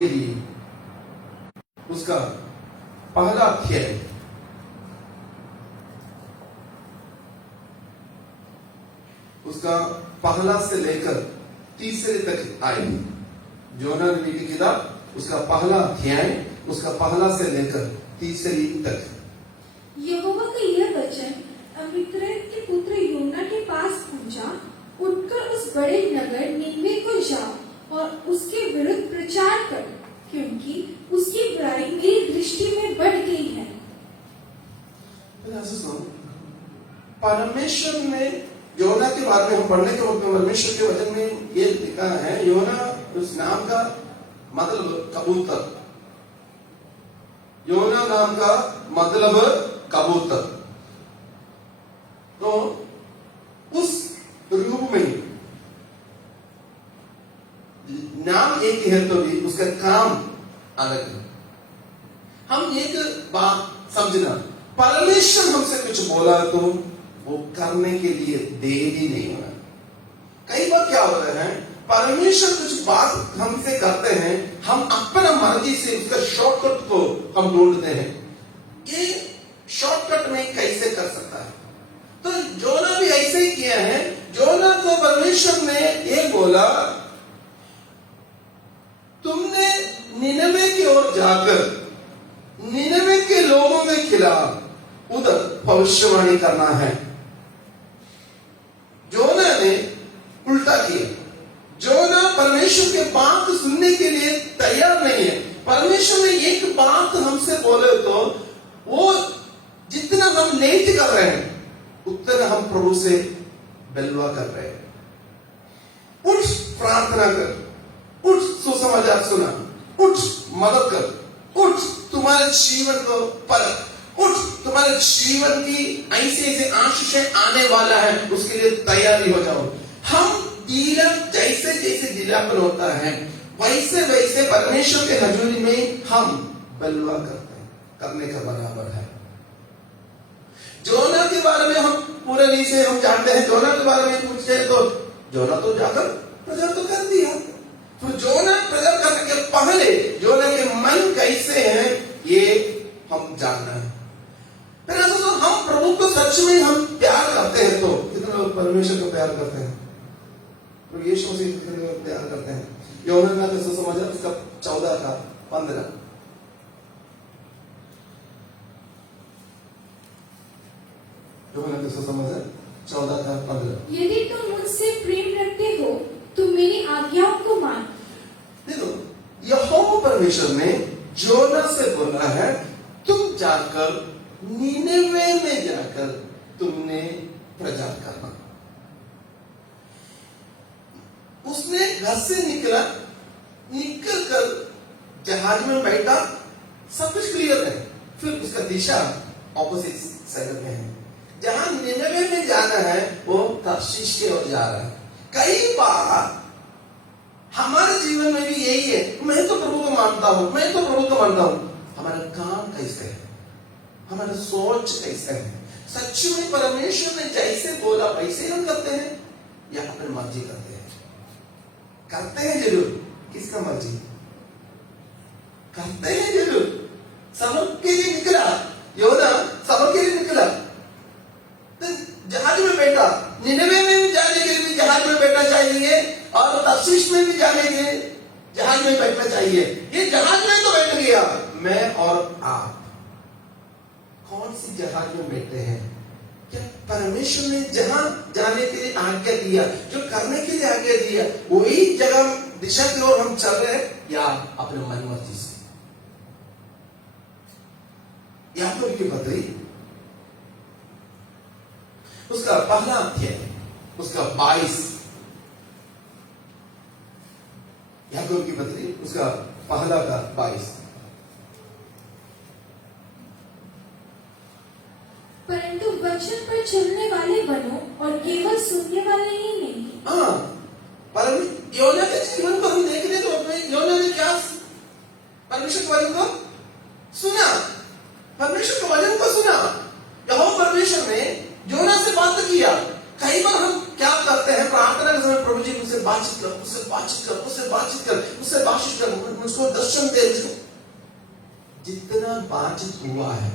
के लिए उसका पहला अध्याय उसका पहला से लेकर तीसरे तक आए। योना नबी की किताब उसका पहला अध्याय उसका पहला से लेकर तीसरी तक। यहोवा का यह वचन अमित्रै के पुत्र योना के पास पहुंचा, उठकर उस बड़े नगर निनवे को जाओ और उसके विरुद्ध प्रचार कर, क्योंकि उसकी बुराई मेरी दृष्टि में बढ़ गई है। परमेश्वर ने योना के बारे में हम पढ़ने के वक्त में परमेश्वर के वचन में ये लिखा है, योना उस नाम का मतलब कबूतर। योना नाम का मतलब कबूतर। तो उस रूप में नाम एक ही है तो भी उसका काम अलग है। हम एक बात समझना, परमेश्वर हमसे कुछ बोला तो वो करने के लिए देरी नहीं होना। कई बार क्या होता है, परमेश्वर कुछ बात हमसे करते हैं, हम अपना मर्जी से उसका शॉर्टकट को हम ढूंढते हैं। ये शॉर्टकट में कैसे कर सकता है? तो जोना भी ऐसे ही किया है। जोना को परमेश्वर ने ये बोला, तुमने निनवे की ओर जाकर निनवे के लोगों के खिलाफ उधर भविष्यवाणी करना है। जोना ने उल्टा किया। जोना परमेश्वर के बात सुनने के लिए तैयार नहीं है। परमेश्वर ने एक बात हमसे बोले तो वो जितना हम लेट कर रहे हैं उतना हम प्रभु से बलवा कर रहे हैं। उठ प्रार्थना कर, उठ सुसमाचार सुना, उठ मदद कर, उठ तुम्हारे जीवन को परख, उठ तुम्हारे जीवन की ऐसे ऐसे आशीषें आने वाला है, उसके लिए तैयारी हो जाओ। हम ढीला जैसे जैसे ढीलापन होता है वैसे वैसे परमेश्वर के हजूरी में हम बलवा करते हैं, करने का बराबर है। जोना के बारे में हम पूरे नहीं से हम जानते हैं। जोना के बारे में पूछते हैं तो जोना तो जाकर प्रचार तो कर दिया। तो जोना प्रचार करने के पहले जोना के मन कैसे हैं ये हम जानना है। फिर ऐसा तो हम प्रभु को सच में हम प्यार करते हैं तो कितने लोग परमेश्वर को प्यार करते हैं, तो यीशु से कितने लोग प्यार करते हैं। यूहन्ना का सुसमाचार उसका 14 का 15। यूहन्ना का सुसमाचार 14 का 15। यदि तुम मुझसे प्रेम रखते हो तो मेरी आज्ञाओं को मान। देखो, यहोवा परमेश्वर ने जोना से बोला है, तुम जाकर नीनेवे में जाकर तुमने प्रचार करना। उसने घर से निकल कर जहाज में बैठा, सब कुछ क्लियर है। फिर उसका दिशा ऑपोजिट साइड में है। जहां निनेवे में जाना है वो तर्शीश की ओर जा रहा है। कई बार हमारे जीवन में भी यही है, मैं तो प्रभु को मानता हूं, मैं तो प्रभु को मानता हूं। हमारा काम कैसे है, हमारा सोच कैसे है? सच में परमेश्वर ने जैसे बोला वैसे हम करते हैं या अपनी मर्जी करते हैं? करते हैं जरूर, किसका मर्जी करते हैं जरूर। सबक के लिए निकला योना, सबक के लिए निकला तो जहाज में बैठा। निनवे में जाने के लिए जहाज में बैठना चाहिए और तर्शीश में भी जाने के लिए जहाज में बैठना चाहिए। ये जहाज में तो बैठ गया, मैं और आप कौन सी जहाज में बैठे हैं? क्या परमेश्वर ने जहां जाने के लिए आज्ञा दिया, जो करने के लिए आज्ञा दिया, वही जगह दिशा की ओर हम चल रहे हैं या अपने मन मर्जी से? याकूब की पत्री उसका पहला अध्याय उसका 22। याकूब की पत्री उसका पहला का 22। परंतु वचन पर चलने वाले बनो और केवल सुनने वाले ही नहीं। हाँ, पर योना के जीवन को हम देखने तो अपने योना ने क्या परमेश्वर के वचन को सुना, परमेश्वर के वचन को सुना। यहोवा परमेश्वर ने योना से बात किया। कई बार हम क्या करते हैं, प्रार्थना के समय प्रभु जी मुझसे बातचीत कर, मुझसे बातचीत कर, मुझसे बातचीत कर, मुझसे बातचीत कर, मुझको दर्शन वचन देखो, जितना बातचीत हुआ है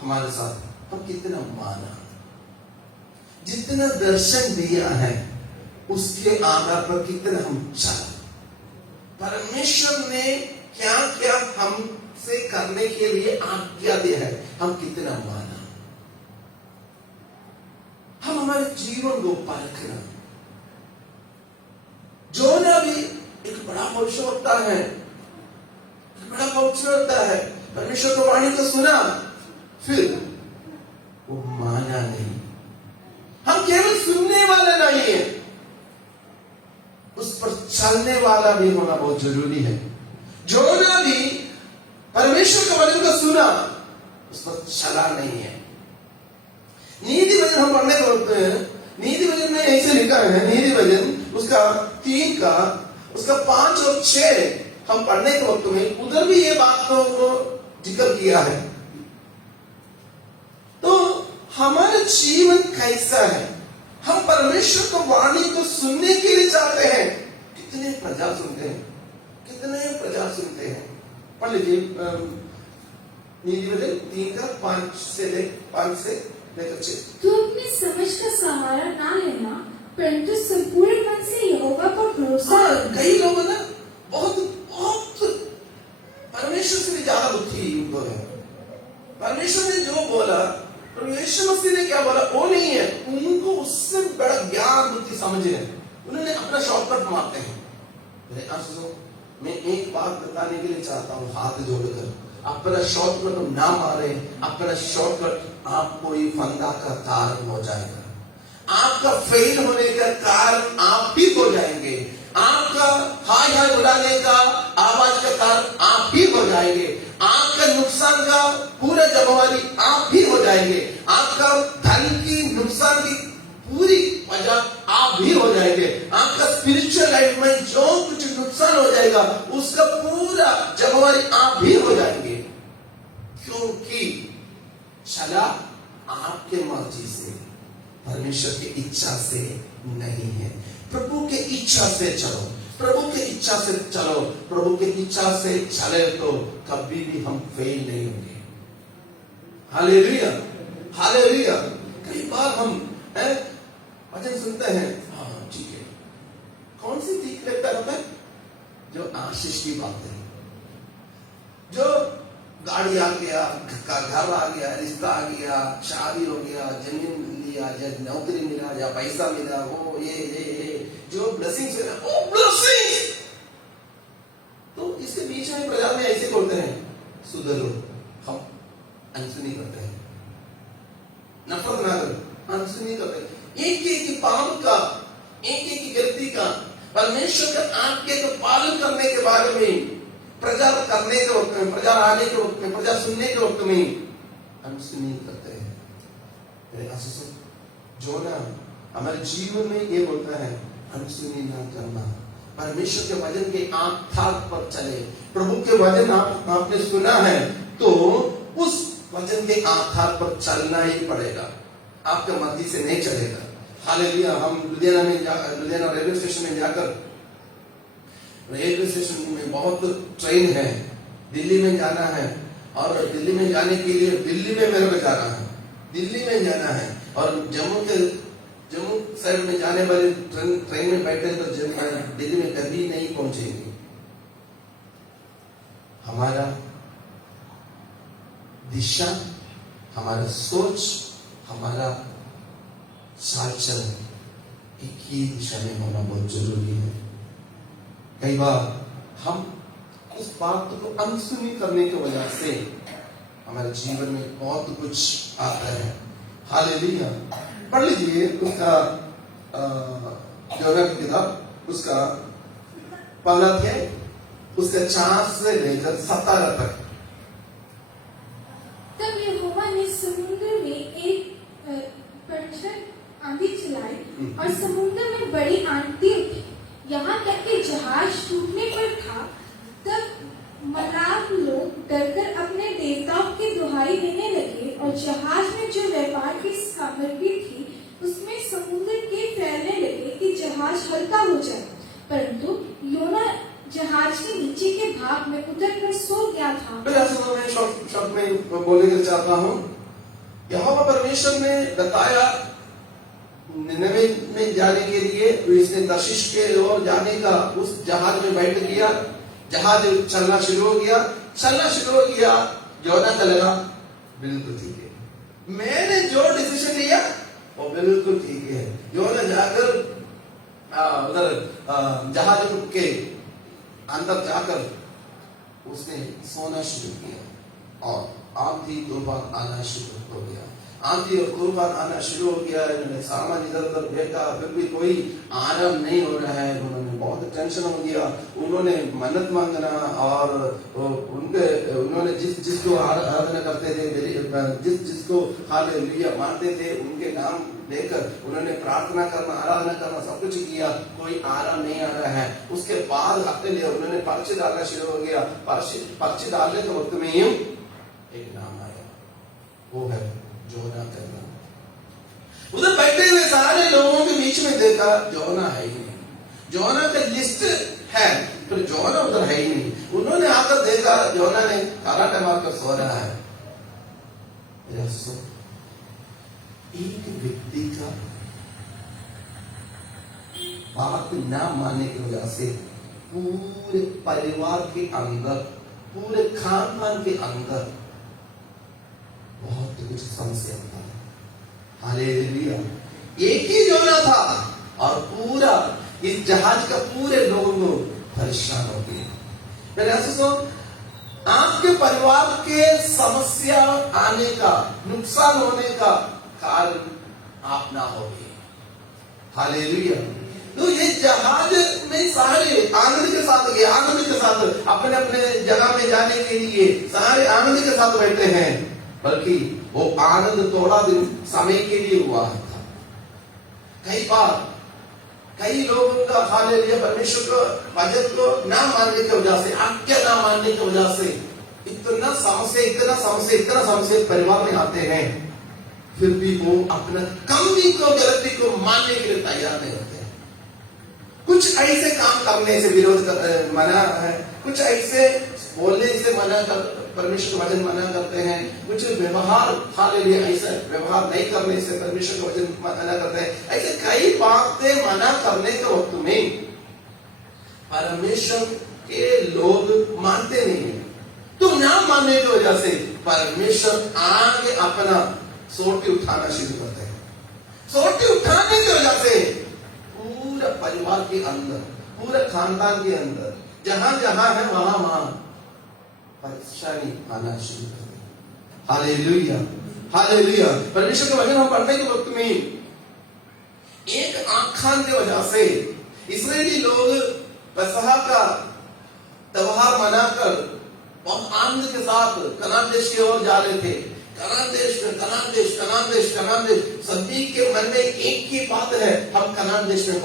हमारे साथ, हम कितना माना, जितना दर्शन दिया है उसके आधार पर कितना हम चला, परमेश्वर ने क्या क्या हमसे करने के लिए आज्ञा दिया है, हम कितना माना, हम हमारे जीवन को परखना। जोना भी एक बड़ा भविष्यवक्ता है, बड़ा भविष्यवक्ता है, परमेश्वर की वाणी को सुना, फिर वो माना नहीं। हम केवल सुनने वाले नहीं है, उस पर चलने वाला भी होना बहुत जरूरी है। जोना भी परमेश्वर के वचन को सुना, उस पर चला नहीं है। नीति वचन हम पढ़ने को होते हैं, नीति वचन में ऐसे लिखा है, नीति वचन उसका 3 का उसका 5 और 6 हम पढ़ने के वक्त में उधर भी ये बात को जिक्र किया है। तो हमारा जीवन कैसा है, हम परमेश्वर की वाणी को सुनने के लिए चाहते हैं। कितने प्रजा सुनते हैं, कितने प्रजा सुनते हैं। पढ़ लीजिए नीतिवचन 3 का 5 से लेकर 6। तू अपनी समझ का सहारा ना लेना, परंतु संपूर्ण मन से यहोवा पर भरोसा कर। कई लोग ना बहुत परमेश्वर से भी ज्यादा बुद्धि युक्त है। परमेश्वर ने जो बोला, परमेश्वर मसीह ने क्या बोला वो नहीं है, उनको उससे बड़ा ज्ञान बुद्धि समझ है, उन्होंने अपना शॉर्टकट मारते हैं। मेरे आंसू मैं एक बात बताने के लिए चाहता हूँ, हाथ जोड़कर अपना शॉर्टकट ना मारे। अपना शॉर्टकट आप कोई फंदा का कारण हो जाएगा, आपका फेल होने का कारण आप ही हो जाएंगे, आपका हाय हाय बुलाने का आवाज का कारण आप ही हो जाएंगे, आपका नुकसान का पूरा जिम्मेवारी आप ही हो जाएंगे, आपका धन की नुकसान की पूरी वजह आप ही हो जाएंगे, आपका स्पिरिचुअल लाइफ में जो कुछ नुकसान हो जाएगा उसका पूरा जिम्मेवारी आप ही हो जाएंगे, क्योंकि चला आपके मर्जी से, परमेश्वर की इच्छा से नहीं है। प्रभु के इच्छा से चलो, प्रभु के इच्छा से चलो, प्रभु के इच्छा से चले तो कभी भी हम फेल नहीं होंगे। Hallelujah, hallelujah. कई बार हम वचन सुनते हैं, हाँ ठीक है, कौन सी ठीक लगता होता है? जो आशीष की बात है, जो गाड़ी आ गया, घर आ गया, रिश्ता आ गया, शादी हो गया, जमीन लिया, या नौकरी मिला, या पैसा मिला, वो ये जो ब्लेसिंग्स है, ओ ब्लेसिंग्स। तो इसके बीच में प्रजा में ऐसे बोलते हैं, सुधरो, हम अनसुनी करते हैं, नफरत ना करो, अनसुनी करते हैं। एक एक पाप का, एक एक गलती का, परमेश्वर के आज्ञा का पालन करने के बारे में, प्रजा करने के वक्त में, प्रजा आने के वक्त में, प्रजा सुनने के वक्त में अनसुनी करते हैं। जो ना हमारे जीवन में ये बोलता है, अनसुनी ना करना, परमेश्वर के वचन के आधार पर चले। प्रभु के वचन आपने सुना है तो उस वचन के आधार पर चलना ही पड़ेगा, आपके मर्जी से नहीं चलेगा। हालेलुया। हम लुधियाना रेलवे स्टेशन में जाकर, रेलवे स्टेशन में बहुत ट्रेन है, दिल्ली में जाना है, और दिल्ली में जाने के लिए दिल्ली में मेरे को जाना है, दिल्ली में जाना है, और जम्मू साइड में जाने वाले ट्रेन में बैठे तो दिल्ली में कभी नहीं पहुंचेंगे। हमारा दिशा, हमारा सोच, हमारा चाल चलन एक ही दिशा में होना बहुत जरूरी है। कई बार हम उस बात को अनसुनी करने की वजह से हमारे जीवन में बहुत कुछ आता है। हालेलुया। पढ़ लीजिए उसका योना की किताब, उसका पहला अध्याय, उसका 4 से लेकर 17 तक। तब यहोवा ने समुद्र में एक प्रचंड आंधी चलाई और समुद्र में बड़ी आंधी उठी, यहाँ तक कि जहाज टूटने पर था। तब मलाह लोग डरकर अपने देवताओं की दुहाई देने लगे, और जहाज में जो व्यापार की सामग्री थी उसमें समुद्र के फैलने लगे कि जहाज हल्का हो जाए। परंतु योना जहाज जहाज के नीचे के भाग में उतरकर सो गया था। फिर ऐसा मैं शॉर्ट में बोलने के चाहता हूँ, यहोवा परमेश्वर ने बताया निनवे में जाने के लिए, इसने तर्शीश के ओर जाने का उस जहाज में बैठ गया, जहाज चलना शुरू हो गया। योना का लगा बिल्कुल ठीक है, मैंने जो डिसीजन लिया वो बिल्कुल ठीक है। योना जाकर उधर जहाज के अंदर जाकर उसने सोना शुरू किया और आंधी तूफान आना शुरू हो गया। आंधी और तूफान आना शुरू हो गया। इन्होंने सामान इधर उधर फेंका, फिर भी कोई आराम नहीं हो रहा है। उन्होंने बहुत टेंशन हो गया। उन्होंने मन्नत मांगना और उन्होंने जिसको आराधना करते थे, जिसको हालेलुया मानते थे, उनके नाम लेकर उन्होंने प्रार्थना करना, आराधना करना, सब कुछ किया। कोई आराम नहीं आ रहा है। उसके बाद अपने लिए उन्होंने पर्ची डालना शुरू हो गया। पर्ची डालने के वक्त में एक नाम आया, वो है जोना का नाम। उधर बैठे हुए सारे लोगों के बीच में देखा जोना है ही नहीं। जोना का लिस्ट है, फिर जोना उधर है ही नहीं। उन्होंने आकर देखा जोना ने कराटे मारकर सो रहा है। एक व्यक्ति का बात ना मानने की वजह से पूरे परिवार के अंदर, पूरे खानदान के अंदर बहुत कुछ समस्या था। हालेलुया। एक ही जोना था और पूरा इस जहाज का पूरे लोगों को परेशान हो गए। मेरे आपके परिवार के समस्या आने का, नुकसान होने का कारण आप ना हो गए। हालेलुया। तो ये जहाज में सारे आनंद के साथ गए, आनंद के साथ अपने अपने जगह में जाने के लिए सारे आनंद के साथ बैठे हैं, बल्कि वो आनंद थोड़ा दिन समय के लिए हुआ था। कई बार कई लोगों का हालेलुया परमेश्वर को वचन को ना मानने की वजह से, आज्ञा ना मानने की वजह से इतना समस्या परिवार में आते हैं, फिर भी वो अपना कमी को, गलती को मानने के लिए तैयार नहीं होते। कुछ ऐसे काम करने से विरोध मना है, कुछ ऐसे बोलने से मना कर, परमेश्वर का वचन मना करते हैं। कुछ व्यवहार हालेलुया ऐसा व्यवहार नहीं करने से परमेश्वर का वचन मना करते हैं। ऐसे कई बातें मना करने के वक्त में परमेश्वर के लोग मानते नहीं है। तो ना मानने की वजह से परमेश्वर आगे अपना सोटी उठाना शुरू करते हैं। सोटी उठाने की वजह से पूरा परिवार के अंदर, पूरे खानदान के अंदर, जहां जहां है वहां परेशानी आना शुरू कर दी। Hallelujah, hallelujah. परमेश्वर के वचन हम पढ़ने के वक्त में एक आख्यान की वजह से इस्राएली लोग पसहा का त्योहार मनाकर बहुत आनंद के साथ कनान देश की ओर जा रहे थे। कनान देश सभी के मन में एक ही बात है, हम कनान देश में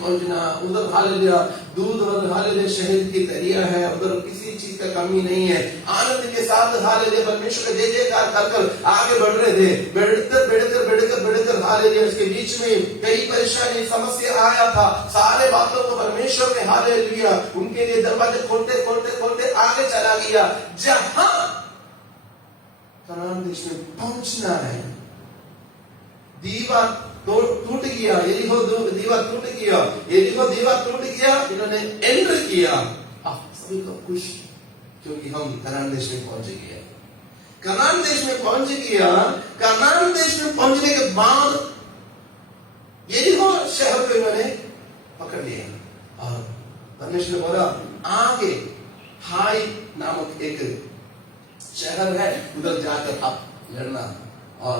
पहुंचना। उधर हालेलुया दूध और हालेलुया शहद की दरिया है, उधर किसी चीज का कमी नहीं है। आनंद के साथ हालेलुया परमेश्वर का जय जयकार कर आगे बढ़ रहे थे। बढ़कर हालेलुया उसके बीच में कई परेशानी, समस्या आया था। सारे बातों को परमेश्वर ने हालेलुया उनके लिए दरवाजे खोलते आगे चला गया। जहां कनान देश में पहुंचना है, दीवार टूट गया, यरीहो दीवार टूट गया, इन्होंने एंटर किया। आप सभी को खुश, क्योंकि हम कनान देश में पहुंच गए। कनान देश में पहुंच गया। कनान देश में पहुंचने के बाद यरीहो शहर को इन्होंने पकड़ लिया और परमेश्वर ने बोला आगे हाई नामक एक शहर है, उधर जाकर आप लड़ना। और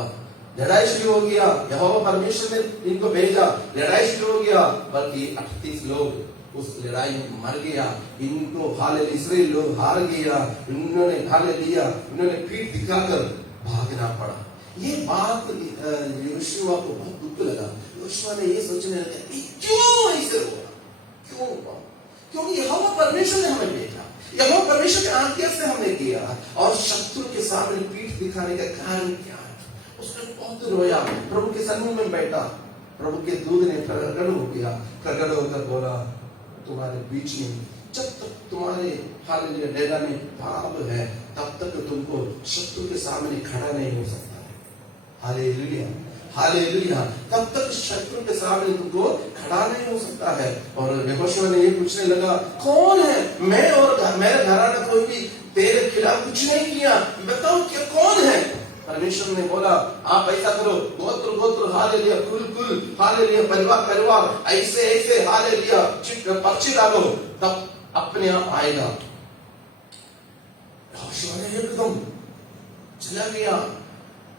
लड़ाई शुरू हो गया। यहोवा परमेश्वर ने इनको भेजा, लड़ाई शुरू हो गया। बल्कि 38 लोग उस लड़ाई में मर गया। इनको हालेलुया इस्राएल लोग हार गया। इन्होंने हालेलुया उन्होंने पीठ दिखाकर भागना पड़ा। ये बात योशुआ को बहुत दुख लगा। योशुआ ने ये सोचने लगा क्यों ऐसे हुआ, क्योंकि यहोवा परमेश्वर ने हमें भेजा, यहोवा परमेश्वर के आज्ञा से हमने किया, और शत्रु के सामने पीठ दिखाने का कारण क्या है। उसने बहुत रोया, प्रभु के सन्मुख में बैठा। प्रभु के दूत ने प्रकट होकर बोला तुम्हारे बीच में जब तक तुम्हारे हालेलुया डेरा में पाप है, तब तक तुमको शत्रु के सामने खड़ा नहीं हो सकता है। हालेलुया, हालेलुया, तब तक शत्रु के सामने तुमको खड़ा नहीं हो सकता है। और यहोशू ने ये पूछने लगा, कौन है? मैं और मेरे घराना कोई भी तेरे खिलाफ कुछ नहीं किया, बताओ कि कौन है? परमेश्वर ने बोला, आप ऐसा करो, गोत्र गोत्र हालेलुया, कुल कुल हालेलुया, परिवार परिवार, ऐसे ऐसे हालेलुया पर्ची डालो, तब अपने आप आएगा। यहोशू ने एकदम चला गया,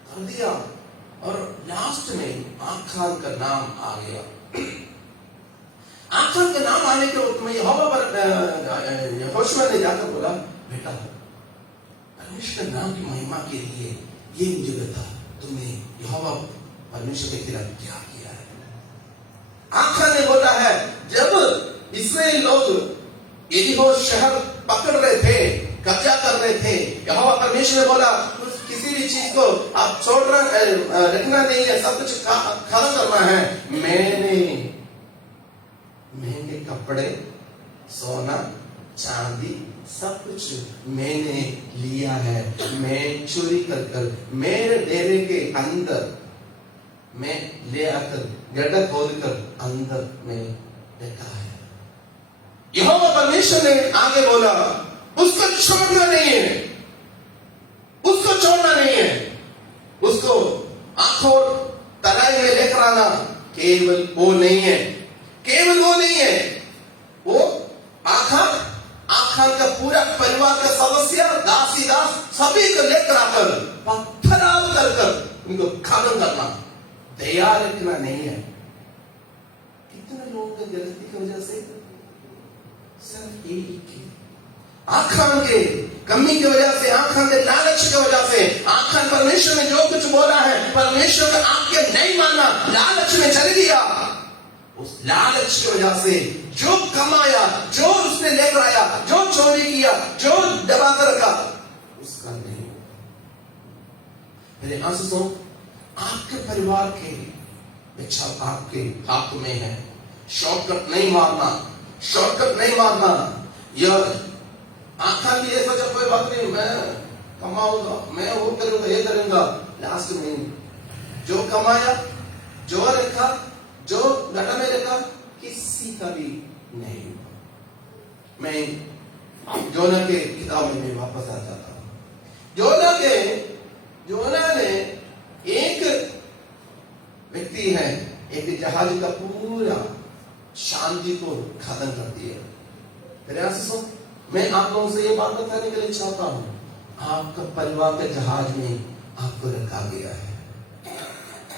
कर दिया, और लास्ट में आखान का नाम आ गया। आखान का नाम आने के वक्त में यहोशू ने जाकर बोला, बेटा परमेश्वर के नाम की महिमा के लिए ये मुझे बता, तुमने यहोवा परमेश्वर के खिलाफ क्या किया है? आखान ने बोला है, जब इस्राएल लोग यरीहो शहर पकड़ रहे थे, कब्जा कर रहे थे, यहोवा परमेश्वर ने बोला, किसी भी चीज को आप छोड़ना रखना नहीं है, सब कुछ खत्म करना है। मैंने महंगे कपड़े, सोना, चांदी, सब कुछ मैंने लिया है। मैं चोरी कर कर मेरे डेरे के अंदर मैं ले आकर गड्ढा खोद कर अंदर में रखा है। यहोवा परमेश्वर ने आगे बोला, उसको छोड़ना नहीं है, उसको छोड़ना नहीं है, उसको आंखों तराई में लेकर आना। केवल वो नहीं है, केवल वो नहीं है, वो आखान का पूरा परिवार का सदस्य, दासी दास, सभी को लेकर आकर पत्थराव कर कर उनको खत्म करना, तैयार रखना नहीं है। कितने लोगों की गलती की वजह से सिर्फ एक आखान के कमी की वजह से, आखान के लालच की वजह से, आखान परमेश्वर ने जो कुछ बोला है, परमेश्वर का आज्ञा नहीं माना, लालच में चल गया। उस लालच की वजह से जो कमाया, जो उसने लेकर आया, जो चोरी किया, जो दबा कर रखा, उसका नहीं। मेरे आंसू, आपके परिवार के इच्छा आपके हाथ में है। शॉर्टकट नहीं मारना, शॉर्टकट नहीं मारना। यह आखा भी ये सोचा, कोई बात नहीं, मैं कमाऊंगा, मैं वो करूंगा, ये करूंगा। लास्ट में जो कमाया, जो रखा, जो घटा में रखा, किसी का भी नहीं। मैं जोना के किताब में वापस आ जाता हूं। जोना ने एक व्यक्ति है, एक जहाज का पूरा शांति को खत्म कर दिया। प्रयासों मैं आप लोगों से ये बात बताने के लिए चाहता हूं, आपका परिवार के जहाज में आपको रखा गया है।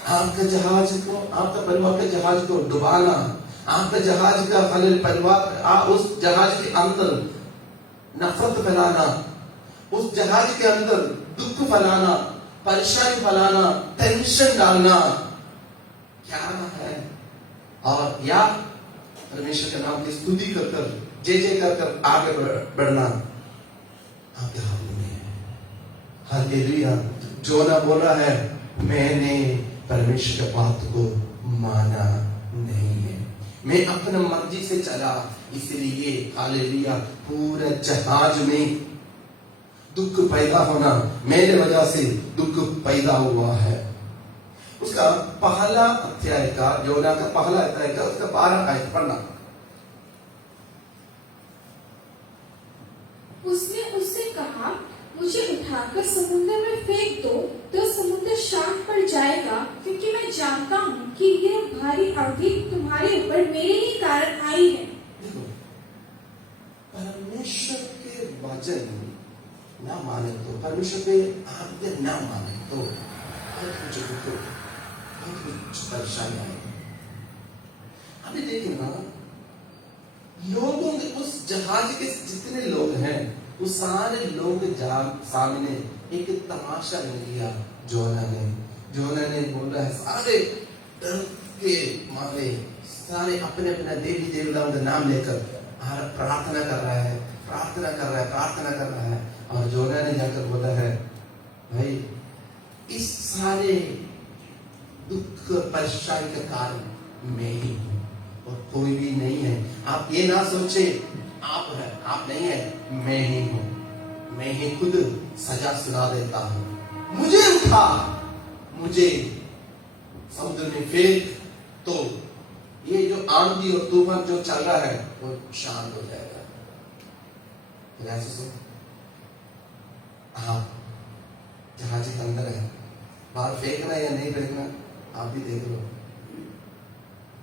आपका जहाज को, आपका परिवार के जहाज को डुबाना, आपका जहाज का परिवार, उस जहाज के अंदर नफरत फैलाना, उस जहाज के अंदर दुख फैलाना, परेशानी फैलाना, टेंशन डालना क्या है? और या परमेश्वर के नाम की स्तुति कर कर, जय कर आगे बढ़ना आपके हाथ में है। हालेलुया। जोना बोला है, मैंने परमेश्वर के बात को माना नहीं है, मैं अपना मर्जी से चला, इसलिए हालेलुया पूरा जहाज में दुख पैदा होना, मेरे वजह से दुख पैदा हुआ है। उसका पहला अध्याय का, जोना का पहला अध्याय का उसका 12 आयत पढ़ना। उसने उससे कहा, मुझे उठाकर समुद्र में फेंक दो तो समुद्र शांत पड़ जाएगा, क्योंकि मैं जानता हूँ कि यह भारी अवधि तुम्हारे ऊपर मेरे ही कारण आई है। देखो, परमेश्वर के वचन ना माने तो, परमेश्वर के आज्ञा ना माने तो बहुत कुछ परेशानी आएगी। अभी देखिए ना, लोगों के उस जहाज के जितने लोग हैं, उस सारे लोग सामने एक तमाशा ले लिया। जोना ने बोला है, सारे डर के मारे, सारे अपने अपने देवी देवताओं का नाम लेकर प्रार्थना कर रहा है, प्रार्थना कर रहा है। और जोना ने जाकर बोला है, भाई इस सारे दुख परेशानी का कारण मैं ही हूं और कोई भी नहीं है। आप ये ना सोचे आप है, आप नहीं है, मैं ही हूं। मैं ही खुद सजा सुना देता हूं। मुझे उठा, मुझे समुद्र में फेंक, तो ये जो आंधी और तूफान जो चल रहा है वो शांत हो जाएगा। हाँ, जहाज के अंदर है, बाहर फेंकना या नहीं फेंकना आप भी देख लो।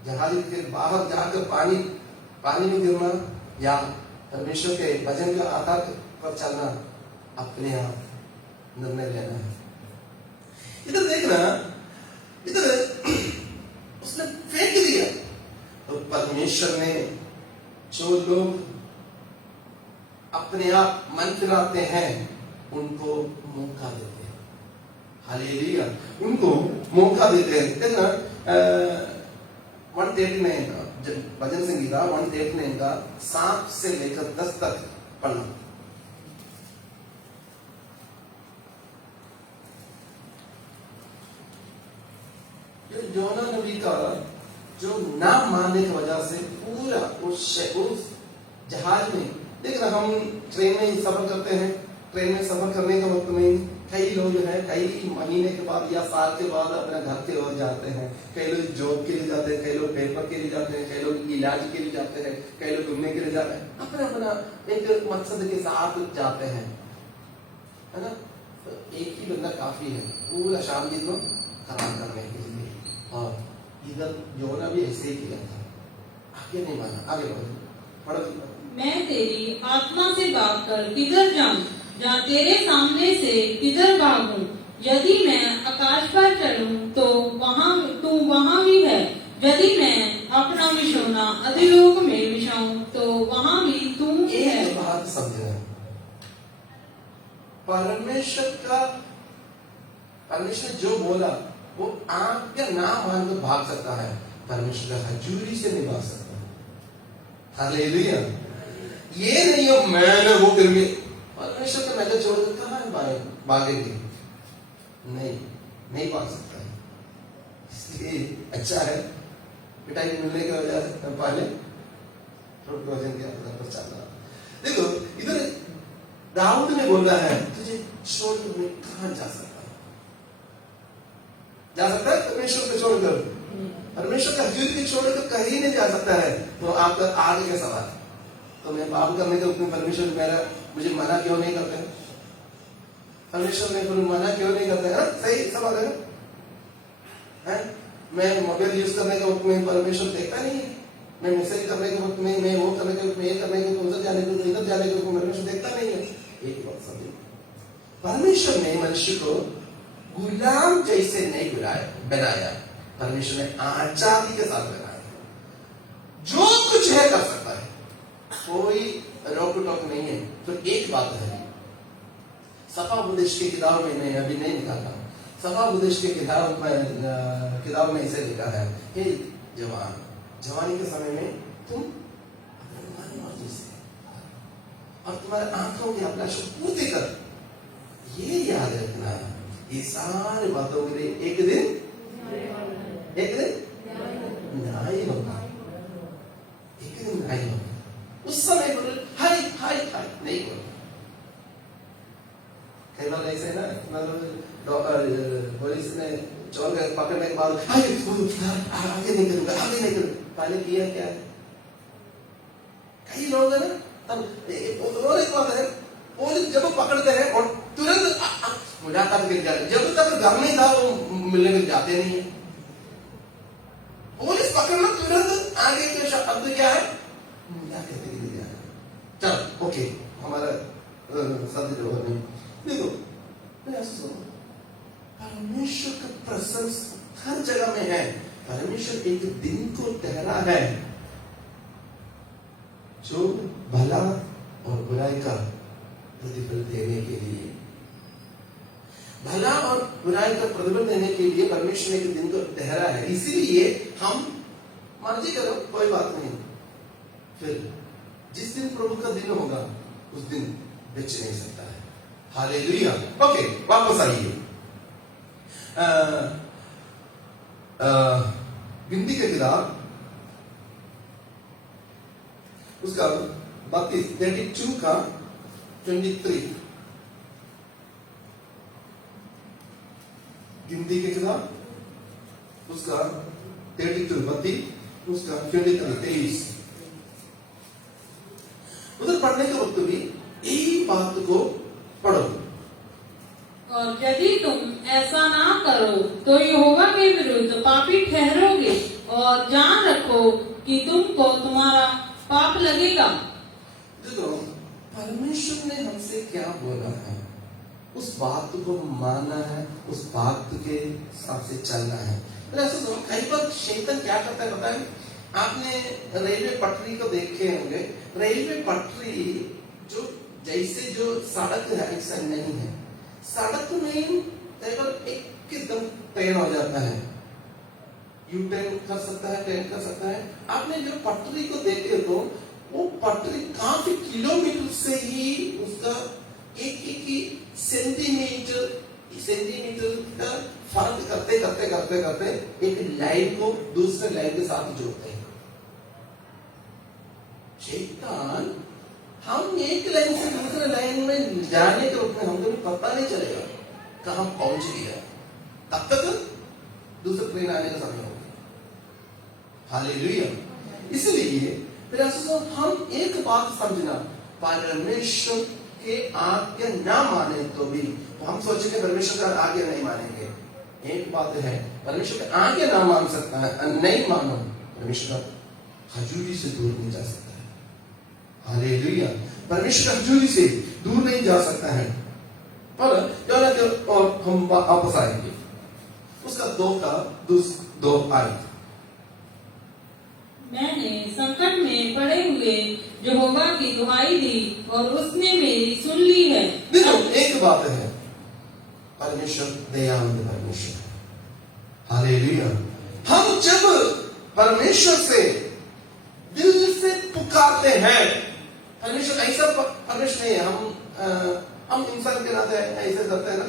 जहाज के बाहर जाकर पानी में गिरना या परमेश्वर के वचन के आधार पर चलना, अपने आप निर्णय लेना है। इधर देखना, इधर उसने फेंक दिया, तो परमेश्वर ने जो लोग अपने आप मन फिराते हैं उनको मौका देते हैं। हालेलुया, उनको मौका देते हैं। देखना 139 भजन संगीता 139 का 7 से लेकर 10 तक पढ़ना। योना नबी का जो ना मानने की वजह से पूरा उस जहाज में, देखना हम ट्रेन में सफर करते हैं, ट्रेन में सफर करने का वक्त में कई लोग हैं कई महीने के बाद या साल के बाद अपने घर के ओर जाते हैं। कई लोग जॉब के लिए जाते हैं, कई लोग पेपर के लिए जाते हैं, कई लोग इलाज के लिए जाते हैं, कई लोग घूमने के लिए जाते हैं, अपना अपना एक मकसद के साथ जाते हैं, है ना। तो एक ही बंदा काफी है पूरा शाम दिन को खराब करने के लिए। और इधर योना भी ऐसे ही किया था, आगे नहीं माना, आगे बढ़ो। मैं तेरी आत्मा से भागकर किधर जाऊं, जहाँ तेरे सामने से किधर भागूं। यदि मैं आकाश पर चलूं तो तू वहाँ भी है। यदि मैं अपना विछौना अधोलोक में बिछाऊं तो वहाँ भी तू है। एक बात समझना, परमेश्वर जो बोला वो आप क्या ना मानकर भाग सकता है, परमेश्वर का हजूरी से नहीं भाग सकता। हालेलुया। ये नहीं हो मैंने वो कर लिया, परमेश्वर का नजर छोड़कर कहाँ भागेंगे, नहीं भाग सकता है। इसलिए अच्छा है पिटाई मिलने की वजह से पहले वचन के आधार पर चलना। देखो इधर दाऊद ने बोला है तुझे छोड़कर मैं कहाँ जा सकता है, जा सकता है परमेश्वर को छोड़कर, परमेश्वर का हजूरी को छोड़कर कहीं नहीं जा सकता है। तो आपका आगे का सवाल, तो मैं पाप करने के उसमें परमेश्वर मुझे मना क्यों नहीं करते, परमेश्वर ने मना क्यों नहीं करते हैं? सही सवाल है। मैं मोबाइल यूज करने के वक्त में परमेश्वर देखता नहीं है, मैं मैसेज करने के वक्त में, मैं वो करने के वक्त में, ये करने के उधर जाने के इधर जाने के परमेश्वर देखता नहीं है। एक बात समझिए, परमेश्वर ने मनुष्य को गुलाम जैसे नहीं बनाया, परमेश्वर ने आजादी के साथ बनाया, जो कुछ है कर सकता है, कोई रोक टोक नहीं है। तो एक बात है, सफा उपदेश की किताब में मैं अभी नहीं निकाला, सफा उपदेश की किताब में इसे लिखा है, हे जवान, जवानी के समय में तुम अपनी मर्जी से और तुम्हारे आंखों की अभिलाषा पूर्ति कर। ये याद रखना, ये सारी बातों के लिए एक दिन न्याय होगा, एक दिन न्याय होगा। उस समय बोले हाय हाय हाय नहीं बोलो। कई बार ऐसे ना, पुलिस ने चोर के पकड़ने के बाद आगे नहीं करूंगा, आगे नहीं करूंगा, पहले किया क्या है? कई लोग है ना, तब एक बात है, पुलिस जब पकड़ते हैं और तुरंत मुलाकात गिर जाते, जब तक घर में था वो मिलने में जाते नहीं है। पुलिस पकड़ना तुरंत आगे के शब्द क्या है, चलो ओके हमारा शब्द जो है नहीं। देखो परमेश्वर का प्रसंग हर जगह में है। परमेश्वर एक दिन को ठहरा है जो भला और बुराई का प्रतिफल देने के लिए, भला और बुराई का प्रतिफल देने के लिए परमेश्वर ने एक दिन को ठहरा है। इसीलिए हम मर्जी करो कोई बात नहीं, फिर जिस दिन प्रभु का दिन होगा उस दिन बच नहीं सकता है। हालेलुया। ओके वापस आइए, गिनती के किताब उसका 32 का 23 गिनती की किताब उसका 32 उसका 23 उधर पढ़ने के वक्त भी यही बात को पढ़ो। और यदि तुम ऐसा ना करो तो यहोवा के विरुद्ध पापी ठहरोगे और जान रखो कि तुमको तुम्हारा पाप लगेगा। देखो परमेश्वर ने हमसे क्या बोला है, उस बात को मानना है, उस बात के हिसाब से चलना है। तो ऐसा सुनो, कई बार शैतान क्या करता है बताएं? आपने रेलवे पटरी को देखे होंगे। रेलवे पटरी जो जैसे जो सड़क है ऐसा नहीं है। सड़क में कई बार एकदम ट्रेन हो जाता है, यू टर्न कर सकता है, टर्न कर सकता है। आपने जो पटरी को देखे तो वो पटरी काफी किलोमीटर से ही उसका एक सेंटीमीटर का फर्क करते करते करते करते एक लाइन को दूसरे लाइन के साथ जोड़ते हैं। शैतान हम एक लाइन से दूसरे लाइन में जाने के रूप में हमको पता नहीं चलेगा कहां पहुंच गया, तब तक दूसरे ट्रेन आने का समय हो गया। हालेलुया। इसलिए फिर हम एक बात समझना, परमेश्वर के आज्ञा ना माने तो भी हम सोचेंगे परमेश्वर का आज्ञा नहीं मानेंगे। एक बात है, परमेश्वर के आज्ञा ना मान सकता है, नहीं मानो, परमेश्वर का हजूरी से दूर नहीं जा सकता है। हालेलुया। परमेश्वर का हजूरी से दूर नहीं जा सकता है। और हम वापस आएंगे उसका 2 आयत। मैंने संकट में पड़े हुए यहोवा की दुहाई दी और उसने मेरी सुन ली है। देखो एक बात है, परमेश्वर दयालु परमेश्वर। हालेलुया। हम जब परमेश्वर से दिल से पुकारते हैं, परमेश्वर ऐसा परमेश्वर नहीं है। हम इंसान के नाते ऐसे करते हैं ना,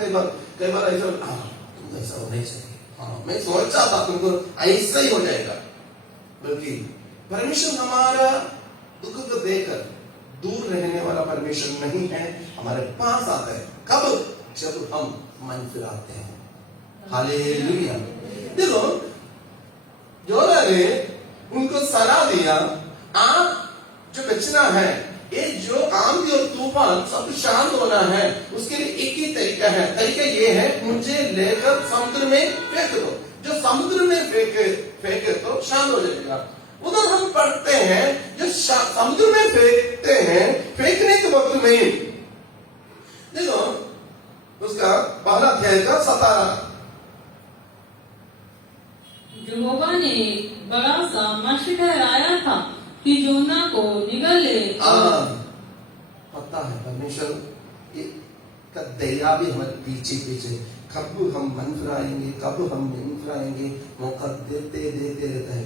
कई बार ऐसा तुम ऐसा हो नहीं सकते, हाँ मैं सोचा था तुमको ऐसा ही हो जाएगा। बल्कि परमेश्वर हमारा दुख को देकर दूर रहने वाला परमेश्वर नहीं है, हमारे पास आता है। कब? जब हम मन फिराते हैं। हालेलुया। देखो योना ने उनको सलाह दिया, आप जो बचना है, ये जो आंधी और तूफान सब शांत होना है, उसके लिए एक ही तरीका है। तरीका ये है, मुझे लेकर समुद्र में फेंक दो। जो समुद्र में फेंके तो शांत हो जाएगा। उधर हम पढ़ते हैं, जो समुद्र में फेंकते हैं, फेंकने के वक्त में देखो उसका 12 अध्याय का 17 यहोवा ने बड़ा सा मत्स्य ठहराया था कि योना को निगल ले। पता है परमेश्वर का दया भी हमारे पीछे पीछे, कब हम मन फिराएंगे, कब हम नहीं फिराएंगे, मौका देते देते रहता है।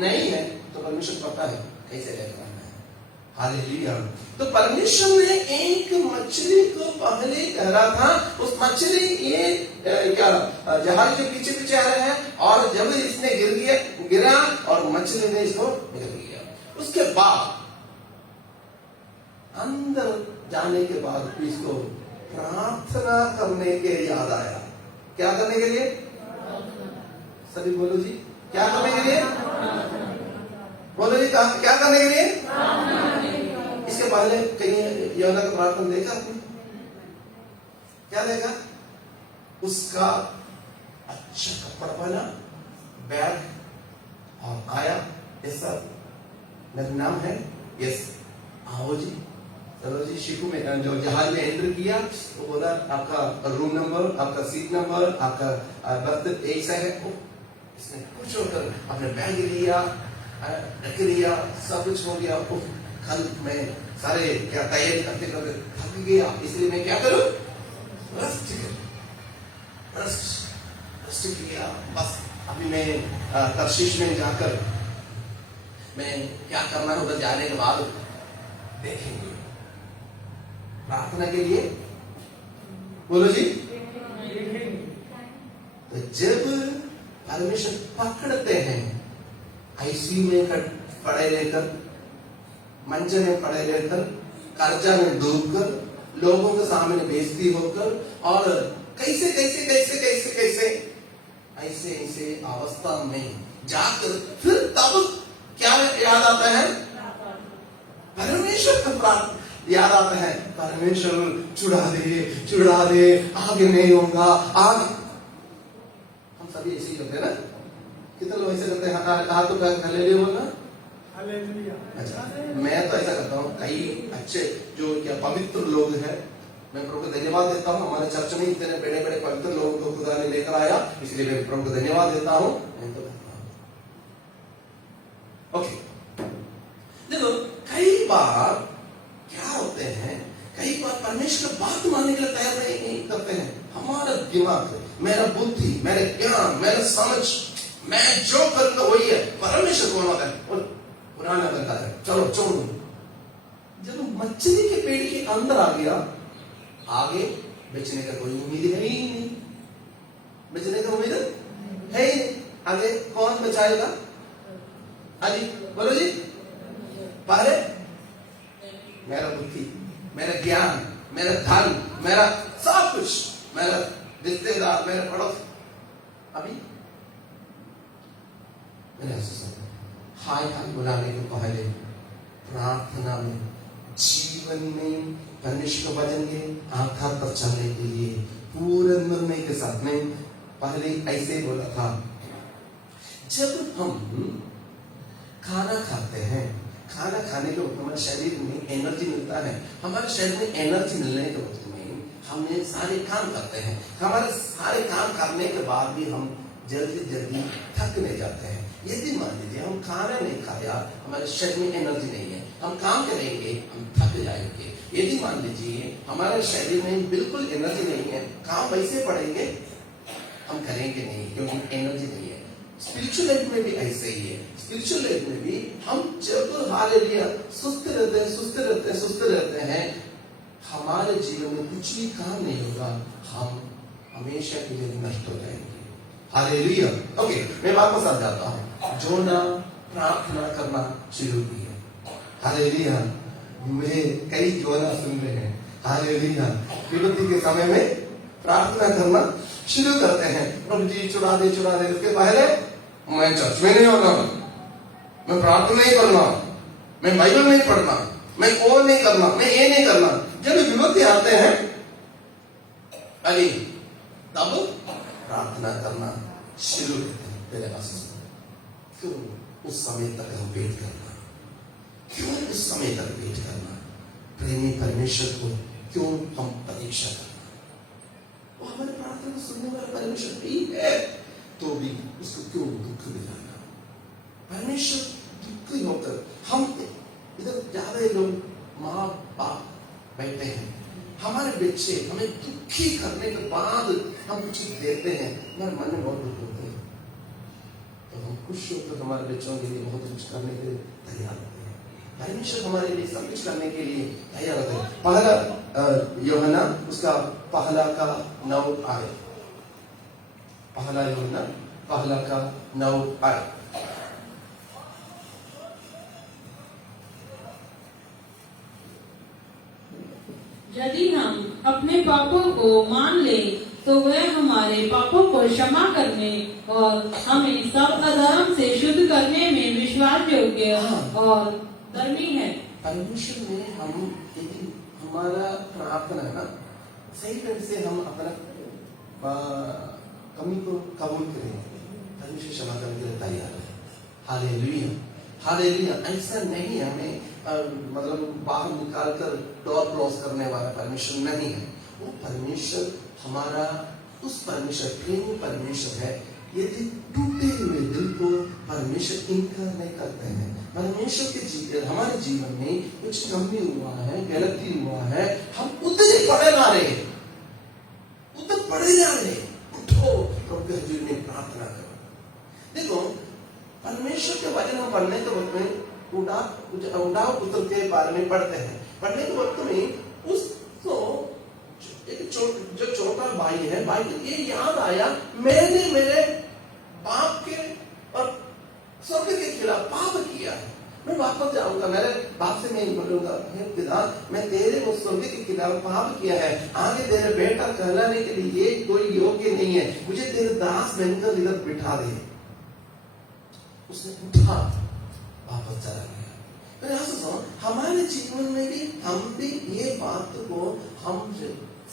नहीं है तो परमेश्वर पता है कैसे रहना है। हालेलुया। तो परमेश्वर ने एक मछली को पहले ठहरा था। उस मछली ये क्या जहाज के पीछे पीछे आ रहा है, और जब इसने गिरा और मछली ने इसको निकल लिया। उसके बाद अंदर जाने के बाद इसको प्रार्थना करने के याद आया। क्या करने के लिए? सभी बोलो जी, क्या करने के लिए? बोलो जी, क्या करने के लिए? इसके पहले कहीं योना का प्रार्थना देखा आपने? क्या देखा? उसका अच्छा कपड़ा पहना, बैग और आया, ऐसा मेरा नाम है, यस आओ जी, चलो जी। शिपू में जो जहाज में एंटर किया, वो बोला आपका रूम नंबर, आपका सीट नंबर, आपका बर्थ ऐसा है। इसने कुछ होकर अपने बैग लिया, रख लिया, सब कुछ हो गया। कल मैं सारे क्या तैयारी करते करते थक गया, इसलिए मैं क्या करूं? रेस्ट किया। बस अभी मैं तर्शीश में जाकर मैं क्या करना है उधर जाने के बाद देखेंगे। प्रार्थना के लिए बोलो जी। तो जब परमेश्वर पकड़ते हैं आईसीयू में पड़े रहकर, मंचे में पड़े रहकर, कर्जा में डूबकर, लोगों के सामने बेइज्जती होकर, और कैसे कैसे कैसे कैसे कैसे ऐसे ऐसे अवस्था में जाकर फिर तब क्या याद आता है? परमेश्वर का प्रार्थना याद आता है। परमेश्वर छुड़ा दे, आगे नहीं होगा, आगे। हम सभी ऐसे ही करते हैं ना? कितने लोग ऐसे करते हैं? हाथ तो हालेलुया बोलना। अच्छा, मैं तो ऐसा करता हूँ। कई अच्छे जो क्या पवित्र लोग हैं, मैं प्रभु को धन्यवाद देता हूँ। हमारे चर्च में इतने बड़े बड़े पवित्र लोगों को खुदा ने लेकर आया, इसलिए मैं प्रभु को धन्यवाद देता हूँ। मैं तो ओके, देखो कई बार क्या होते हैं, कई बार परमेश्वर की बात मानने के लिए तैयार नहीं करते हैं। हमारा दिमाग, मेरा बुद्धि, मेरे ज्ञान, मेरा समझ, मैं जो करूंगा वही है। परमेश्वर कौन होता है? और पुराना बनता है, चलो छोड़ दो। जब मछली के पेड़ के अंदर आ गया, आगे बेचने का कोई उम्मीद है ही नहीं। बेचने का उम्मीद है ही नहीं। आगे कौन बचाएगा? अजी बोलो जी। पहले मेरा बुद्धि, मेरा ज्ञान, मेरा धन, मेरा सब कुछ, मेरा रिश्तेदार, मेरे पड़ोस, अभी मेरे हाय बुलाने के पहले प्रार्थना में, जीवन में परमेश्वर के वचन के आधार पर चलने के लिए पूरे निर्णय के साथ में पहले ऐसे बोला था। जब हम खाना खाते हैं, खाना खाने के वक्त हमारे शरीर में एनर्जी मिलता है। हमारे शरीर में एनर्जी मिलने के वक्त में हम सारे काम करते हैं। हमारे सारे काम करने के बाद भी हम जल्दी जल्दी थकने जाते हैं। यदि मान लीजिए हम खाना नहीं खाया, हमारे शरीर में एनर्जी नहीं है, हम काम करेंगे, हम थक जाएंगे। यदि मान लीजिए हमारे शरीर में बिल्कुल एनर्जी नहीं है, काम वैसे पड़ेंगे, हम करेंगे नहीं, क्योंकि एनर्जी नहीं है। स्पिरिचुअल लाइफ में भी ऐसे ही है। स्पिरिचुअल लाइफ में भी हम जब हालेलुया सुस्त रहते हैं, हमारे जीवन में कुछ भी काम नहीं होगा, हम हमेशा के लिए नष्ट हो जाएंगे। हालेलुया। ओके, मैं वापस आ जाता हूँ। जोना प्रार्थना करना शुरू किया। हालेलुया। मैं कई जोना सुन रहे हैं। हालेलुया। विपत्ति के समय में प्रार्थना करना शुरू करते हैं। प्रभु जी छुड़ा दे। उसके पहले मैं चर्च में नहीं होना, मैं प्रार्थना नहीं करना, मैं बाइबल नहीं पढ़ना, मैं वो नहीं करना, मैं ये नहीं करना। जब विपत्ति आते हैं अली, तब प्रार्थना करना शुरू करते हैं। पहले क्यों उस समय तक हम वेट करना? क्यों उस समय तक वेट करना? प्रेमी परमेश्वर को क्यों हम परीक्षा करना? वो हमारे प्रार्थना को सुनने वाला परमेश्वर भी है, तो भी उसको क्यों दुख दिलाना? परमेश्वर दुखी होकर, हम इधर ज्यादा लोग माँ बाप बैठे हैं, हमारे बच्चे हमें दुखी करने के बाद हम कुछ देते हैं, हमारे मन में बहुत दुख होते हैं, तो हम खुश होकर हमारे बच्चों के लिए बहुत कुछ करने के लिए तैयार होते हैं। परमेश्वर हमारे लिए सब कुछ करने के लिए तैयार होते हैं। पहला यूहन्ना उसका पहला का 9 आए। पहला यूहन्ना पहला का 9 आए। यदि हम अपने पापों को मान ले तो वह हमारे पापों को क्षमा करने और हमें सब अधर्म से शुद्ध करने में विश्वास योग्य और धर्मी है। परमेश्वर में हम यदि हमारा प्रार्थना है ना, सही ढंग से हम अपना कमी को कबूल करें, परमेश्वर क्षमा करने के लिए तैयार है। हालेलुया। हालेलुया। ऐसा नहीं हमें मतलब बाहर निकाल कर डोर क्लोज करने वाला परमेश्वर नहीं है। वो परमेश्वर हमारा उस परमेश्वर प्रेमी परमेश्वर है। यदि टूटे हुए दिल को परमेश्वर इनकार नहीं करते हैं, परमेश्वर के हमारे जीवन में कुछ कमी हुआ है, गलती हुआ है, हम उधर ही पड़े जा रहे, उधर पड़े जा रहे, उठो प्रभु के हजूर में प्रार्थना करो। देखो परमेश्वर के वचन हम पढ़ने के वक्त में उड़ाव पुत्र के बारे में पढ़ते हैं। पढ़ने के वक्त में उसको एक जो छोटा भाई है, भाई को ये याद आया, मैंने मेरे बाप के और स्वर्ग के खिलाफ पाप किया है, मैं वापस जाऊंगा, मेरे बाप से मैं बोलूंगा, हे पिता, मैं तेरे वो स्वर्ग की किताब पाप किया है, आगे तेरे बेटा कहलाने के लिए कोई योग्य नहीं है, मुझे तेरे दास बनकर इधर बिठा दे। उसने उठा, वापस चला गया। मैंने ऐसा सोचा, हमारे जीवन में भी हम भी ये बात को हम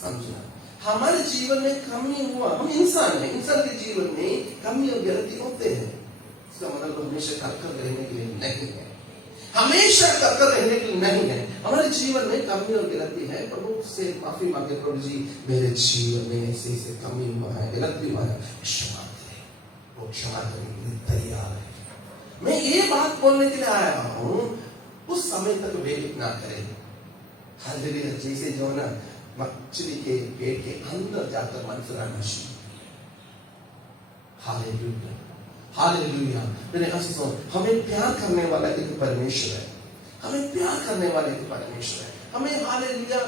समझना, हमारे जीवन में कमी हुआ, हम इंसान हैं, इंसान के जीवन में कमी और गलती होते हैं। इसका मतलब हमेशा करकर रहने के लिए नहीं है, हमेशा करकर रहने के लिए नहीं है। हमारे जीवन में कमी और गलती है, प्रभु से माफी मांगे, प्रभु जी मेरे जीवन में ऐसे कमी हुआ है, गलती हुआ है, क्षमा करें। वो क्षमा करने के लिए तैयार है। मैं ये बात बोलने के लिए आया हूं, उस समय तक वेट ना करें। हालेलुया। जैसे जो ना मछली के पेट के अंदर जाकर मन फिराना शुरू। Hallelujah, hallelujah. मैंने ऐसा हमें प्यार करने वाला एक परमेश्वर है, हमें प्यार करने वाला एक परमेश्वर है। हमें हालेलुया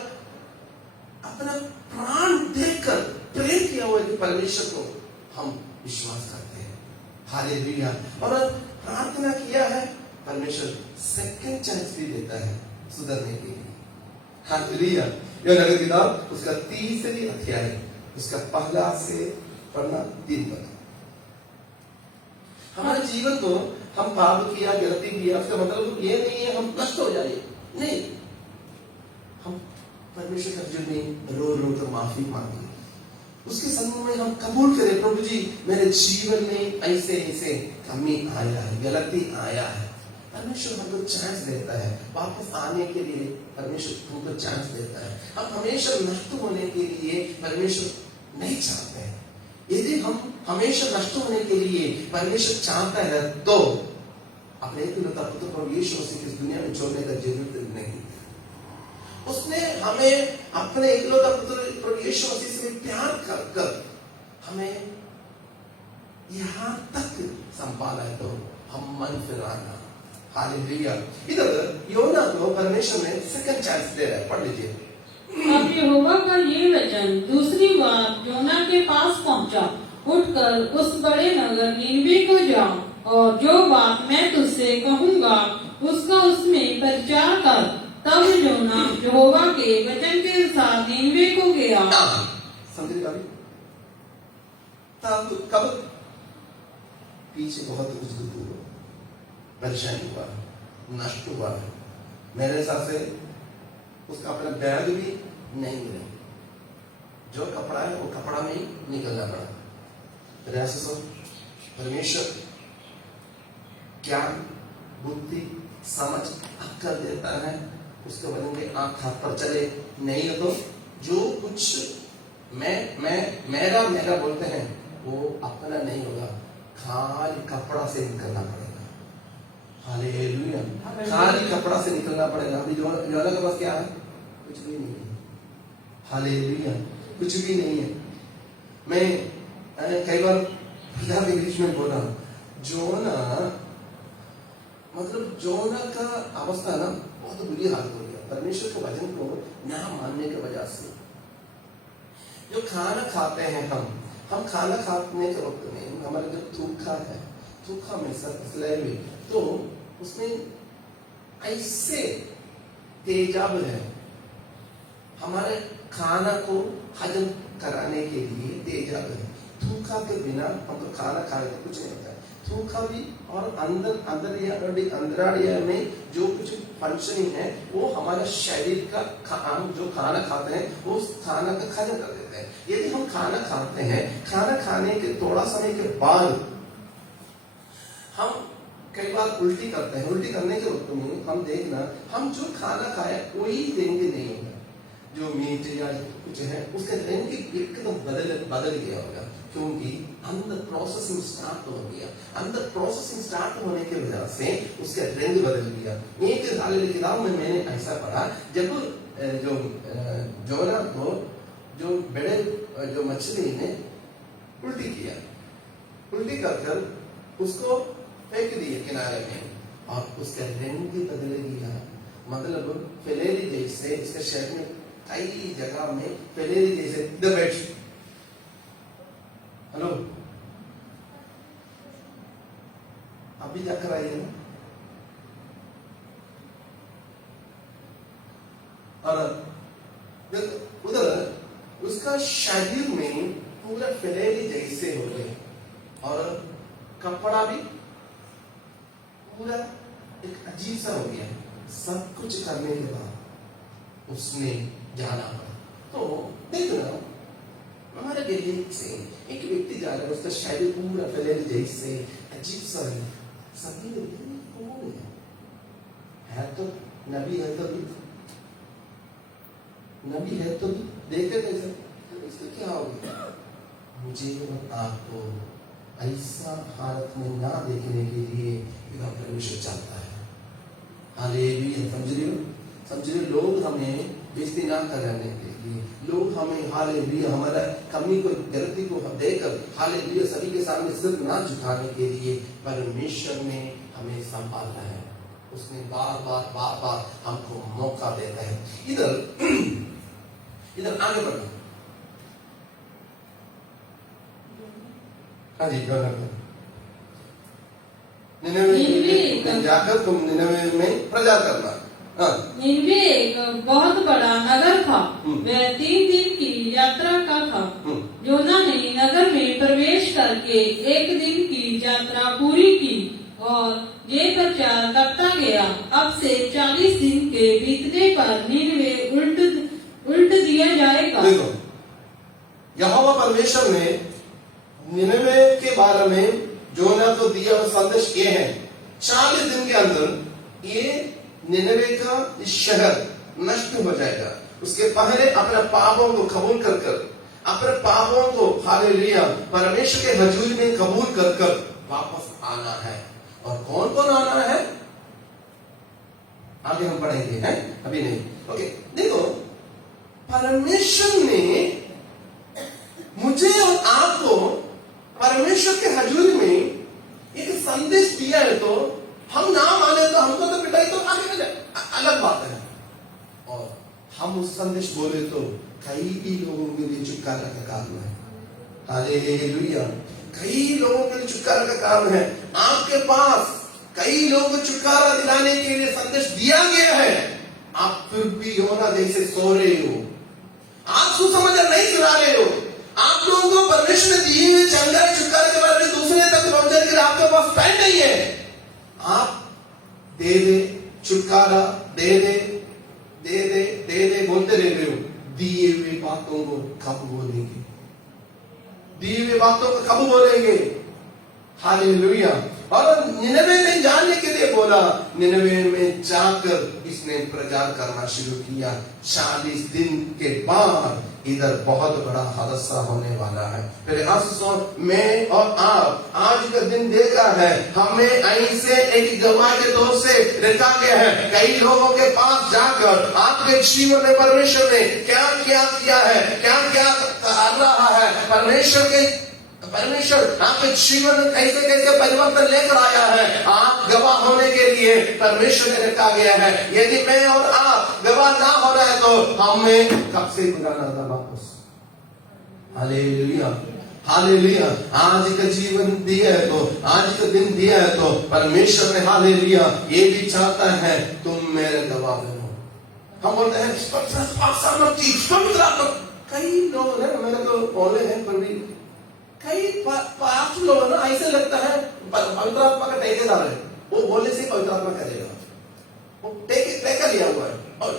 अपना प्राण देकर प्रेम किया हुआ एक परमेश्वर को हम विश्वास करते हैं। हालेलुया। और प्रार्थना किया है, परमेश्वर सेकंड चांस भी देता है सुधरने के लिए। हालेलुया। यह नगर किताब उसका 3 अध्याय, उसका पहला से पढ़ना 3 तक। हमारे जीवन को हम पाप किया, गलती किया, उसका मतलब ये नहीं है हम नष्ट हो जाए, नहीं। हम परमेश्वर का हजूर में रो रो कर माफी मांगे, उसके सम्मुख में हम कबूल करें, प्रभु जी मेरे जीवन में ऐसे ऐसे कमी आया है, गलती आया है। परमेश्वर हमको चांस देता है वापस आने के लिए, परमेश्वर हमको चांस देता है। हम हमेशा नष्ट होने के लिए परमेश्वर नहीं चाहते हैं। यदि हम हमेशा नष्ट होने के लिए परमेश्वर चाहता है तो अपने एकलौता पुत्र प्रभु यीशु मसीह को इस दुनिया में छोड़ने का जरूरत नहीं। उसने हमें अपने एकलौता पुत्र प्रभु यीशु मसीह से प्यार कर कर हमें यहां तक संभाला है, तो हम मन फिराना। हालेलुया। इधर योना को परमेश्वर ने सेकंड चांस दे रहा है, पढ़ लीजिए। अब यहोवा का ये वचन दूसरी बार योना के पास पहुंचा, उठकर उस बड़े नगर नीनवे को जा और जो बात मैं तुझसे कहूंगा उसका उसमें प्रचार कर। तब योना यहोवा के वचन के अनुसार नीनवे को गया। समझे कभी? तब कब? पीछे बहुत कुछ हुआ, परेशानी हुआ, नष्ट हुआ। मेरे हिसाब से उसका अपना बैग भी नहीं मिला, जो कपड़ा है वो कपड़ा में ही निकलना पड़ा। परमेश्वर ज्ञान, बुद्धि, समझ, अक्ल देता है, उसके वजह में आंख हाथ पर चले, नहीं तो जो कुछ मेरा बोलते हैं वो अपना नहीं होगा, खाली कपड़ा से निकलना पड़ेगा। हालेलुया। खाली कपड़ा से निकलना पड़ेगा। अभी योना के पास क्या है? कुछ भी नहीं है। हालेलुया, कुछ भी नहीं है। मैं कई बार पिता के बीच में बोला, जोना मतलब जोना का अवस्था ना बहुत बुरी हालत हो गया परमेश्वर के वचन को ना मानने की वजह से। जो खाना खाते हैं हम खाना खाने के वक्त में हमारा जो थूखा में सर तो उसमें ऐसे तेजाब है, हमारे खाना को हजम कराने के लिए तेजाब है। थूखा के बिना हम तो खाना खाए तो कुछ नहीं होता है। थूखा भी और अंदराड़िया में जो कुछ फंक्शनिंग है वो हमारे शरीर का हम जो खाना खाते हैं वो उस खाना का हजम कर देते हैं। यदि हम खाना खाते हैं, खाना खाने के थोड़ा समय के बाद हम कई बार उल्टी करते हैं। उल्टी करने के वक्त में हम देखना, हम जो खाना खाया वही देंगे नहीं होगा, जो मीट या कुछ है उसके रंग एकदम बदल गया होगा, क्योंकि अंदर प्रोसेसिंग स्टार्ट हो गया। अंदर प्रोसेसिंग स्टार्ट होने की वजह से उसका रंग बदल गया। एक हालेलुया किताब में मैंने ऐसा पढ़ा, जब जो जोना को जो बड़े जो मछली ने उल्टी किया, उल्टी कर उसको फेंक दिए किनारे में और उसका रंग भी बदल गया। मतलब फैलेरी जैसे इसके शरीर में कई जगह में फैलेरी जैसे दबेच। हेलो, अभी क्या कराइए ना? उसका शरीर में पूरा फैलेली जैसे हो गए और कपड़ा भी पूरा एक अजीब सा हो गया। सब कुछ करने के बाद उसने जाना पड़ा। तो देख रहा हूं हमारे गली से एक व्यक्ति जा रहा है, उसका शरीर पूरा फैलेली जैसे अजीब सा है। सभी कौन है तो नबी है, तो नबी है तो देखे कैसे, तो इसका क्या हो गया। मुझे और आपको ऐसा हालत में ना देखने के लिए परमेश्वर चाहता है। हालेलुया। समझ रहे हो? लोग हमें बेइज्जती ना करने के लिए, लोग हमें हालेलुया हमारा कमी को गलती को देकर हालेलुया सभी के सामने सिर ना झुकाने के लिए परमेश्वर ने हमें संभाला है। उसने बार बार हमको मौका देता है। इधर आगे बढ़ो। हाँ जी, निनवे जाकर तुम निनवे में प्रचार करना। निनवे एक बहुत बड़ा नगर था। वह 3 दिन की यात्रा का था। योना ने नगर में प्रवेश करके 1 दिन की यात्रा पूरी की और ये प्रचार करता गया। अब से 40 दिन के बीतने पर निनवे उल्ट दिया जाएगा। देखो, यहोवा परमेश्वर ने निनवे के बारे में जोना को दिया और संदेश किए हैं। 40 दिन के अंदर ये निनवे का शहर नष्ट हो जाएगा। उसके पहले अपने पापों को कबूल कर अपने पापों को हालेलुया परमेश्वर के हजूर में कबूल कर वापस आना है। और कौन कौन आना है आगे हम पढ़ेंगे, हैं अभी नहीं। ओके, देखो परमेश्वर ने मुझे और आपको परमेश्वर के हजूर में एक संदेश दिया है। तो हम ना माने तो हमको तो पिटाई तो आगे में अलग बात है, और हम उस संदेश बोले तो कई लोगों के लिए छुटकारा का काम है। हालेलुया। कई लोगों के लिए छुटकारा का काम है। आपके पास कई लोगों को छुटकारा दिलाने के लिए संदेश दिया गया है। आप फिर भी योना जैसे सो रहे हो, आप सुसमाचार नहीं सुना रहे हो। आप लोगों को परमेश्वर ने दिए हुए चंगाई छुटकारे के बारे में दूसरे तक पहुंचाने के लिए आपके पास टाइम नहीं है। आप दे छुटकारा दे बोलते रह रहे हो। दिए हुए बातों को कब बोलेंगे? दिए हुए बातों को कब बोलेंगे? हालेलुया। और निनवे में जाने के लिए बोला, निनवे में जाकर इसने प्रचार करना शुरू किया। 40 दिन के बाद इधर बहुत बड़ा हादसा होने वाला है। फिर मैं और आप आज का दिन देखा है, हमें ऐसे एक गवाह के तौर से रखा गया है। कई लोगों के पास जाकर आपके जीवन में परमेश्वर ने क्या क्या किया है, क्या क्या कर रहा है, परमेश्वर आपके जीवन में कैसे कैसे परिवर्तन लेकर आया है, आप गवाह होने के लिए परमेश्वर ने रखा गया है। यदि मैं और आप गवाह ना हो रहे तो हमें कब से बुलाना था वापस। हालेलुया। हालेलुया। आज का जीवन दिया है तो, आज का दिन दिया है तो परमेश्वर ने हालेलुया ये भी चाहता है तुम मेरे गवाह बनो। हम बोलते हैं कई लोग हैं, मेरे को बोले हैं, पर भी कई पांच लोग ना ऐसे लगता है पवित्र आत्मा का ठेकेदार है, वो बोलने से पवित्र आत्मा करेगा, वो ठेका लिया हुआ है। और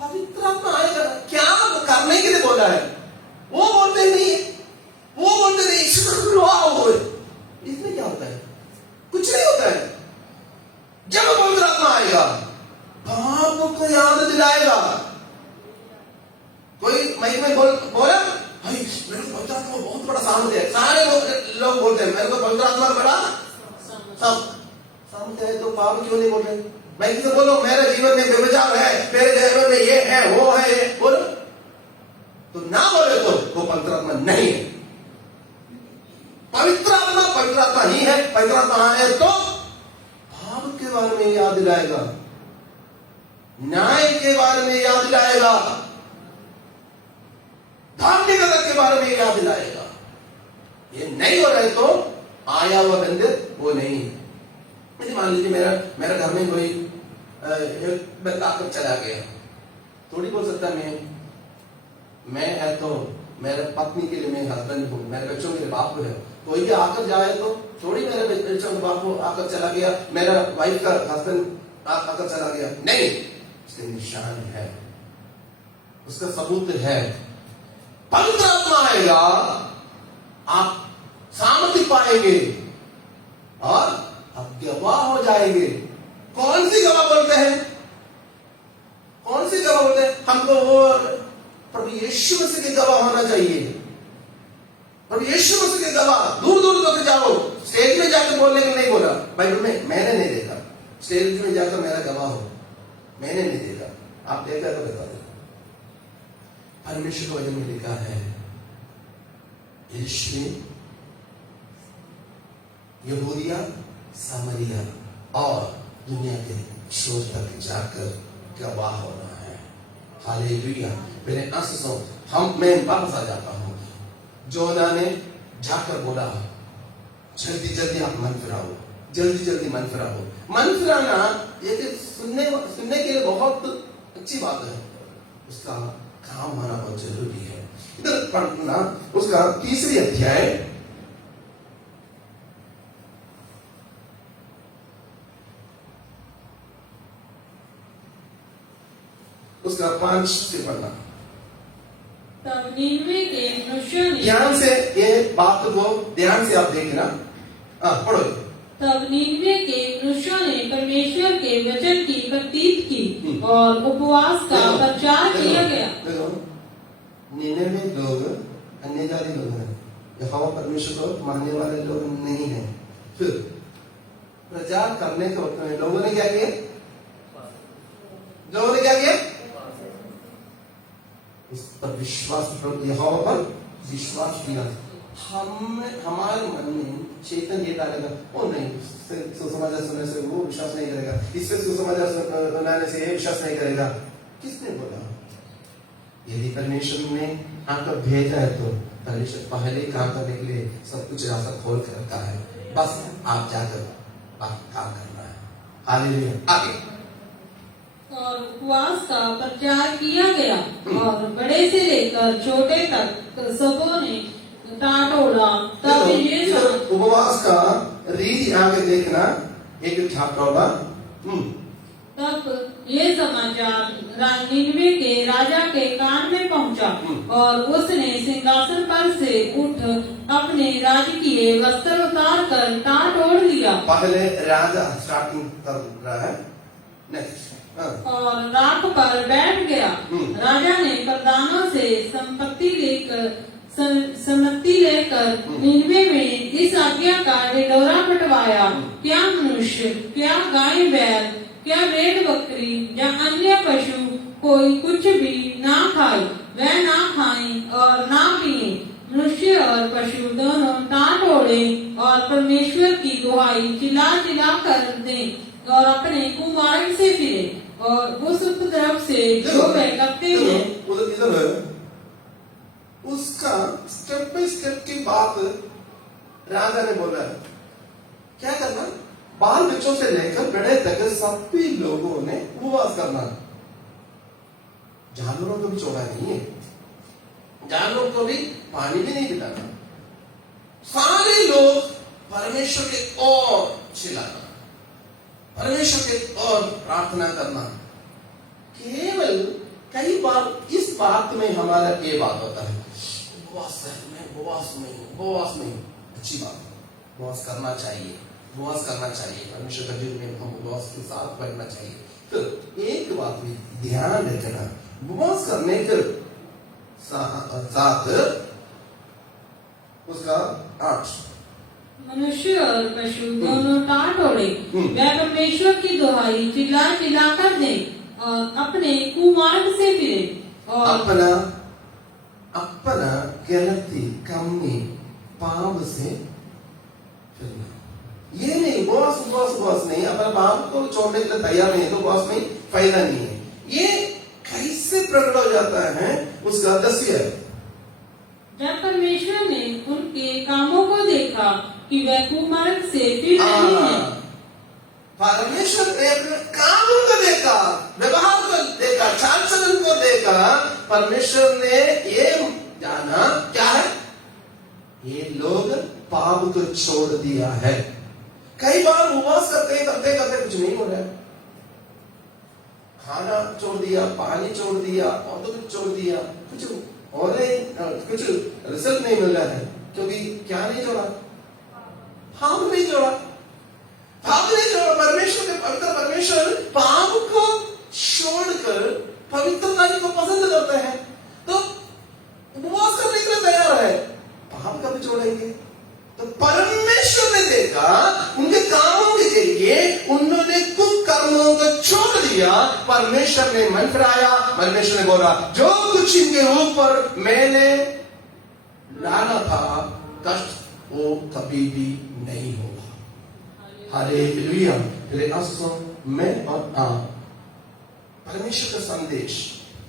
पवित्र आत्मा आएगा क्या करने के लिए बोला है, वो बोलते नहीं, वो बोलते नहीं इसमें क्या होता है? कुछ नहीं होता है। जब पवित्र आत्मा आएगा पाप को याद दिलाएगा। कोई महिमा में बोला भाई मेरे को पवित्र आत्मा बहुत बड़ा सामर्थ्य है। सारे लोग बोलते हैं मेरे को पवित्र आत्मा बड़ा सामर्थ्य है, तो पाप क्यों नहीं बोल रहे? मैं किसे बोलो मेरे जीवन में व्यभिचार है, मेरे जीवन में ये है वो है, ये बोलो तो ना बोले तो वो पवित्र आत्मा नहीं है। पवित्र आत्मा ही है। पवित्र आत्मा है तो पाप के बारे में याद दिलाएगा, न्याय के बारे में याद दिलाएगा, धार्मिकता के बारे में याद दिलाएगा। ये नहीं हो रहे तो आया हुआ मंदिर वो नहीं है। मान लीजिए मेरा घर में कोई बंदा आकर चला गया, थोड़ी बोल सकता मैं मैं है तो मेरे पत्नी के लिए मैं हस्बैंड हूँ, मेरे बच्चों के लिए बाप है। कोई भी आकर जाए तो थोड़ी मेरे बच्चों का बाप आकर चला गया, मेरा वाइफ का हस्बैंड आकर चला गया, नहीं। उसके निशान है, उसका सबूत है। पवित्र आत्मा आएगा, आप सामर्थ्य पाएंगे और आप गवाह हो जाएंगे। कौन सी गवाह बोलते हैं? कौन सी गवाह बोलते हैं? हमको वो प्रभु यीशु मसीह के गवाह होना चाहिए। प्रभु यीशु मसीह के गवाह। दूर दूर तक जाओ, स्टेज में जाकर बोलने को नहीं बोला बाइबल में, मैंने नहीं देखा स्टेज में जाकर मेरा गवाह हो, मैंने नहीं देखा। आप देखा तो बता दो। परमेश्वर के वचन में लिखा है, यीशु यहूदिया, सामरिया और दुनिया के छोर तक जाकर गवाह होना है। हालेलुया। पहले मैं वापस आ जाता हूं। जोना ने जाकर बोला, जल्दी जल्दी आप मन फिराओ, जल्दी जल्दी मन फिराओ। मन फिराना ये सुनने के लिए बहुत अच्छी बात है, उसका काम होना बहुत जरूरी है। इधर पढ़ना उसका 3 अध्याय उसका 5 से पढ़ना। तब नीनवे के मनुष्यों ने, ध्यान से ये बात को ध्यान से आप देखना। पढ़ो। तब नीनवे के मनुष्यों ने परमेश्वर के वचन की प्रतीत की और उपवास का प्रचार किया गया। नीनवे लोग अन्य जाति लोग हैं, यहोवा परमेश्वर को मानने वाले लोग नहीं हैं। फिर प्रचार करने के वक्त में लोगों ने क्या किया? लोगों ने क्या किया? उस पर विश्वास, यहोवा पर विश्वास किया। हमारे मन में चेतन ये डालेगा, ओ नहीं, सुसमाचार सुनने से वो विश्वास नहीं करेगा, इससे सुसमाचार सुनाने से ये विश्वास नहीं करेगा। किसने बोला? यदि परमेश्वर ने आपको भेजा है तो परमेश्वर पहले काम करने के लिए सब कुछ रास्ता खोल कर रखा है, बस आप जाकर आप काम करना है। हालेलुया। आगे। और उपवास का प्रचार किया गया और बड़े से लेकर छोटे तक सबों ने टाटोड़ा। तब ये उपवास का रीति आगे देखना, एक टाटोड़ा। तब ये समाचार नीनवे के राजा के कान में पहुंचा और उसने सिंहासन पर से उठ अपने राजकीय वस्त्र उतार कर टाट ओढ़ लिया। पहले राजा स्टार्टिंग कर रहा है, नेक्स्ट। और राख पर बैठ गया। राजा ने प्रधानों से सम्मति लेकर नीनवे में इस आज्ञा का ढिंढोरा पिटवाया, क्या मनुष्य, क्या गाय बैल, क्या भेड़ बकरी या अन्य पशु कोई कुछ भी ना खाए, वह ना खाए और ना पिए। मनुष्य और पशु दोनों टाट ओढ़े और परमेश्वर की दुहाई चिल्ला चिल्ला कर दें और अपने कुमार्ग से फिरे और उस उपद्रव से जो वह करते हैं। इधर उसका स्टेप बाय स्टेप की बात राजा ने बोला है। क्या करना? बाल बच्चों से लेकर बड़े तक सभी लोगों ने उपवास करना। जानवरों को भी छोड़ा नहीं है, जानवरों को भी पानी भी नहीं पिलाना, सारे लोग परमेश्वर के ओर चिल्लाना, परमेश्वर के ओर प्रार्थना करना। केवल कई बार इस बात में हमारा ये बात होता है, उपवास में अच्छी बात है, उपवास करना चाहिए, उपवास करना चाहिए, परमेश्वर का जीवन में हम उपवास के साथ बैठना चाहिए। तो एक बात भी ध्यान रखना, उपवास करने के साथ उसका 8 मनुष्य और पशु दोनों टाट ओढ़े, वह परमेश्वर की दुहाई चिल्ला चिल्ला कर दे और अपने कुमार्ग से फिरे और अपना गलती कमी पाप से फिरना। ये नहीं उपवास नहीं, अपना पाप को छोड़ने के लिए तैयार नहीं है तो उपवास में फायदा नहीं है। ये कैसे प्रकट हो जाता है उसका 10 है। जब परमेश्वर ने उनके कामों को देखा कि वह कुमार्ग से फिर रहे हैं, परमेश्वर ने अपने कामों को देखा, व्यवहार को देखा, चाल चलन को देखा, देखा परमेश्वर ने ये जाना क्या है, ये लोग पाप को छोड़ दिया है। कई बार उपवास करते करते कुछ नहीं हो रहा है, खाना छोड़ दिया, पानी छोड़ दिया और तो कुछ छोड़ दिया, कुछ और कुछ रिजल्ट नहीं मिल रहा है, क्योंकि क्या नहीं जोड़ा, पाप नहीं जोड़ा, पाप नहीं जोड़ा। परमेश्वर के पवित्र परमेश्वर पाप को छोड़कर पवित्रता को पसंद करते हैं, तो उपवास करने के लिए तैयार है, पाप कभी छोड़ेंगे। तो परमेश्वर ने देखा उनके कामों के जरिए उन्होंने कुकर्मों को छोड़ दिया, परमेश्वर ने मन फिराया, परमेश्वर ने बोला जो कुछ इनके ऊपर मैंने लाना था कष्ट वो कभी भी नहीं होगा। हालेलुया। मैं और आप परमेश्वर का संदेश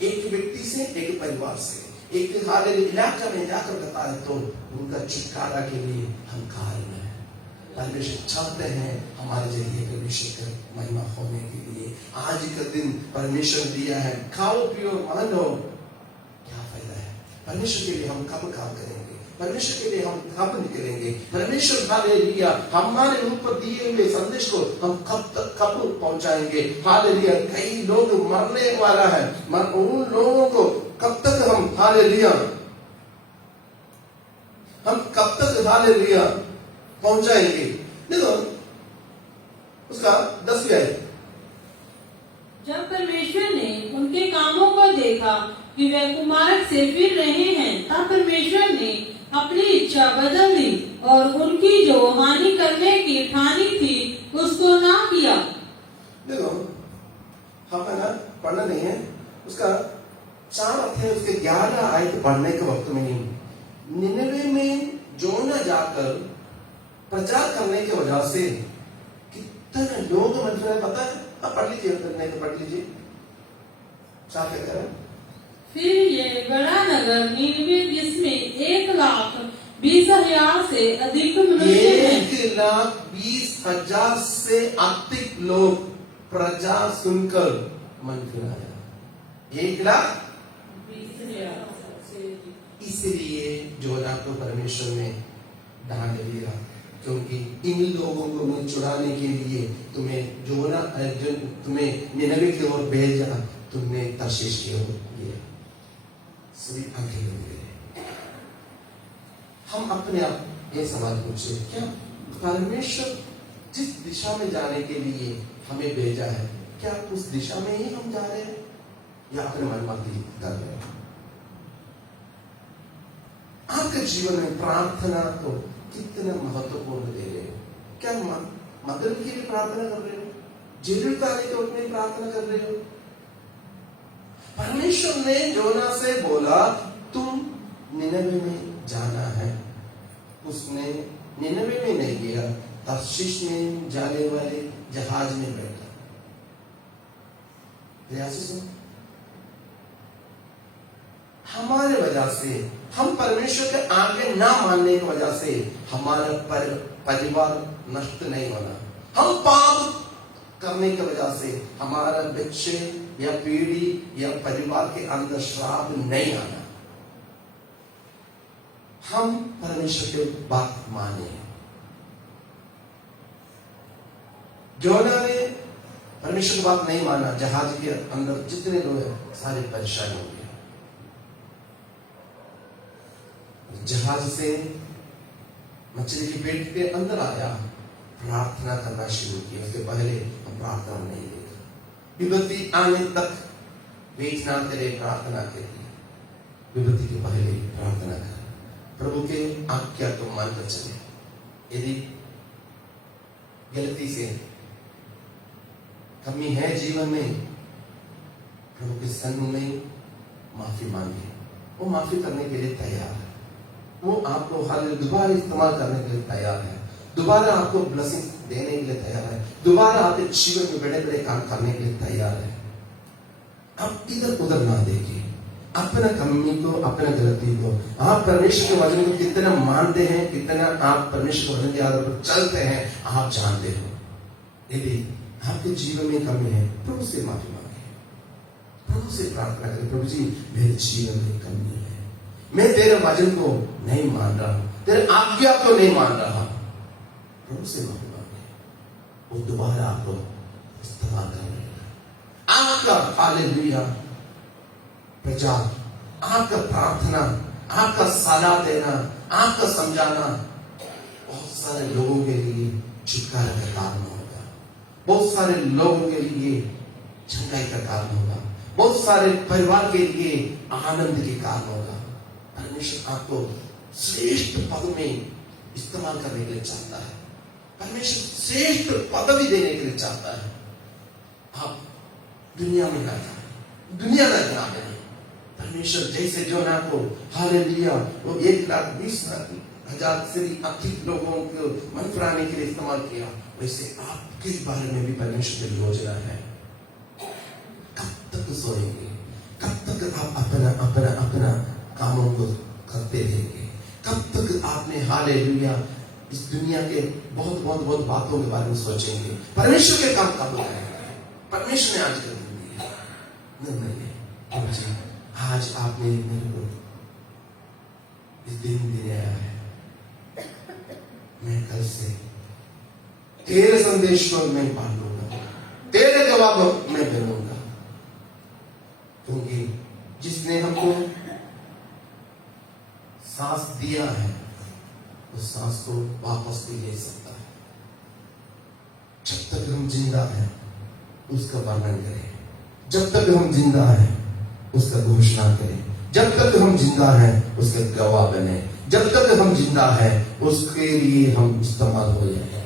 एक व्यक्ति से, एक परिवार से, एक इलाका में जाकर बताए तो उनका छुटकारा के लिए हम कारण हैं। परमेश्वर चाहते हैं हमारे जरिए परमेश्वर का महिमा होने के लिए। आज का दिन परमेश्वर दिया है, खाओ पियो मानो, क्या फायदा है? परमेश्वर के लिए हम कब काम करेंगे, परमेश्वर के लिए हम कब निकलेंगे? परमेश्वर हालेलुया हमारे ऊपर दिए हुए संदेश को हम कब पहुंचाएंगे? हालेलुया कई लोग मरने वाला है, उन लोगों को कब तक हम हालेलुया पहुंचाएंगे? देखो उसका 10 है। जब परमेश्वर ने उनके कामों को देखा कि वे कुमार्ग से फिर रहे हैं, तब परमेश्वर ने अपनी इच्छा बदल दी और उनकी जो हानि करने की ठानी थी उसको ना किया। देखो हम है ना पढ़ना नहीं है, उसका 4 अध्याय उसके 11 आयत पढ़ने के वक्त में निनवे में जोना जाकर प्रचार करने की वजह से कितने लोग मन में पता है? आप पढ़ लीजिए, नहीं तो पढ़ लीजिए। साफ करें। फिर ये बड़ा नगर नीनवे जिसमें 1,20,000 से अधिक मनुष्य हैं, 1,20,000 से अधिक लोग प्रजा सुनकर मन फिराया। 1,20,000। इसलिए जोना को परमेश्वर ने डांट दिया, क्योंकि इन लोगों को मैं छुड़ाने के लिए तुम्हें निनवे की ओर भेजा, तुमने तर्शीश की ओर किया। सभी आंखें बंद करें। हम अपने आप ये सवाल पूछे, क्या परमेश्वर जिस दिशा में जाने के लिए हमें भेजा है, क्या उस दिशा में ही हम जा रहे हैं या अपने मनमानी कर रहे हैं? आपके जीवन में प्रार्थना को कितना महत्वपूर्ण दे रहे हो? क्या मदद के लिए प्रार्थना कर रहे हो? जरूरत आने के वक्त में प्रार्थना कर रहे हो? परमेश्वर ने जोना से बोला तुम निनवे में जाना है, उसने निनवे में नहीं गया, तर्शीश में जाने वाले जहाज में बैठा। हमारे वजह से, हम परमेश्वर के आगे ना मानने की वजह से हमारा परिवार नष्ट नहीं होना, हम पाप करने की वजह से हमारा बच्चे या पीढ़ी या परिवार के अंदर श्राप नहीं आना। हम परमेश्वर की बात माने। जोना ने परमेश्वर की बात नहीं माना, जहाज के अंदर जितने लोग हैं सारे परेशान हो गए। जहाज से मछली की पेट के अंदर आया, प्रार्थना करना शुरू किया। उसके पहले हम प्रार्थना नहीं देखा, विपत्ति आने तक वेट ना करे, प्रार्थना करिए। विपत्ति के पहले प्रार्थना कर, प्रभु के आज्ञा को मानकर चले। यदि गलती से कमी है जीवन में, प्रभु के सामने माफी मांगे, वो माफी करने के लिए तैयार है। वो आपको हर दोबारा इस्तेमाल करने के लिए तैयार है, दोबारा आपको ब्लेसिंग देने के लिए तैयार है, दोबारा आपके जीवन में बड़े बड़े काम करने के लिए तैयार है। आप इधर उधर ना देखिए, अपना कमी को, अपना गलती को, आप परमेश्वर के वचन को कितना मानते हैं, कितना आप परमेश्वर के वचन के आधार पर चलते हैं, आप जानते हो। यदि आपके जीवन में कमी है, प्रभु से माफी मांगे, प्रभु से प्रार्थना करें, प्रभु जी मेरे जीवन में कमी है, मैं तेरे वचन को नहीं मान रहा हूं, तेरे आज्ञा को नहीं मान रहा। प्रभु से माफी मांगे, वो दोबारा आपको इस्तेमाल करेगा। आपका हालेलुया प्रचार, आपका प्रार्थना, आपका सलाह देना, आपका समझाना बहुत सारे लोगों के लिए छुटकारा का कारण होगा, बहुत सारे लोगों के लिए चंगाई का कारण होगा, बहुत सारे परिवार के लिए आनंद के कारण होगा। परमेश्वर आपको श्रेष्ठ पद में इस्तेमाल करने के लिए चाहता है, परमेश्वर श्रेष्ठ पदवी देने के लिए चाहता है। आप दुनिया में ना जाए, दुनिया ना जाए। परमेश्वर जैसे जोना को हालेलुया वो 1,20,000 से भी अधिक लोगों को मन फिराने के लिए इस्तेमाल किया, वैसे आपके बारे में भी परमेश्वर की योजना है। कब तक सोएंगे, कब तक आप अपना अपना अपना कामों को करते रहेंगे, कब तक आपने हालेलुया इस दुनिया के बहुत बहुत बहुत बातों के बारे में सोचेंगे। परमेश्वर के काम कब करेंगे? परमेश्वर ने आज कर दिया नहीं। आज आपने मेरे को इस दिन दिया है, मैं कल से तेरे संदेश को मैं पालूंगा, तेरे जवाब मैं बनूंगा, क्योंकि जिसने हमको सांस दिया है उस सांस को वापस भी ले सकता है। जब तक हम जिंदा हैं उसका वर्णन करें, जब तक हम जिंदा हैं उसका घोषणा करें, जब तक हम जिंदा हैं उसके गवाह बने, जब तक हम जिंदा हैं उसके लिए हम इस्तेमाल हो जाए।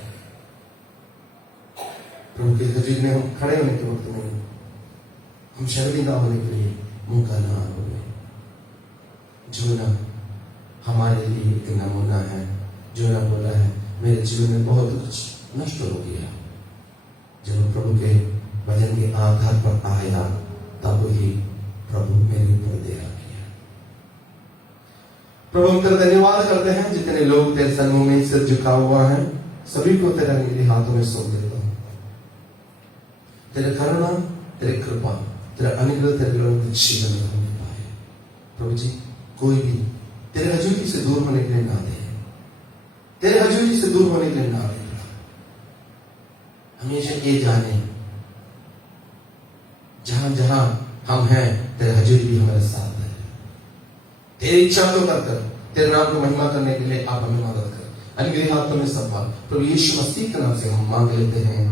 प्रभु के हजूर में हम खड़े होने के वक्त में हम शर्मिंदा होने के लिए मुंह का ना हो गए। जोना हमारे लिए एक नमूना है। जोना बोला है मेरे जीवन में बहुत कुछ नष्ट हो गया। जब प्रभु के वचन के आधार पर आया तब ही प्रभु मेरे ऊपर दया किया। प्रभु हम तेरा धन्यवाद करते हैं, जितने लोग तेरे सन्मुख में सिर झुका हुआ है सभी को तेरा मेरे हाथों में सौंप देता हूं। तेरे करुणा, तेरे कृपा, तेरा अनुग्रह तेरे लोगों के जीवन में होने पाए। प्रभु जी कोई भी तेरे हजूरी से दूर होने के लिए ना दे, तेरे हजूरी से दूर होने के लिए ना दे। हमेशा ये जाने जहां जहां हम हैं तेरे हजूरी भी हमारे साथ है। तेरी इच्छा को कर तेरे नाम को महिमा करने के लिए आप हमें मदद कर। अनुग्रह हाथों में संभाल। प्रभु यीशु मसीह के नाम से हम मांग लेते हैं।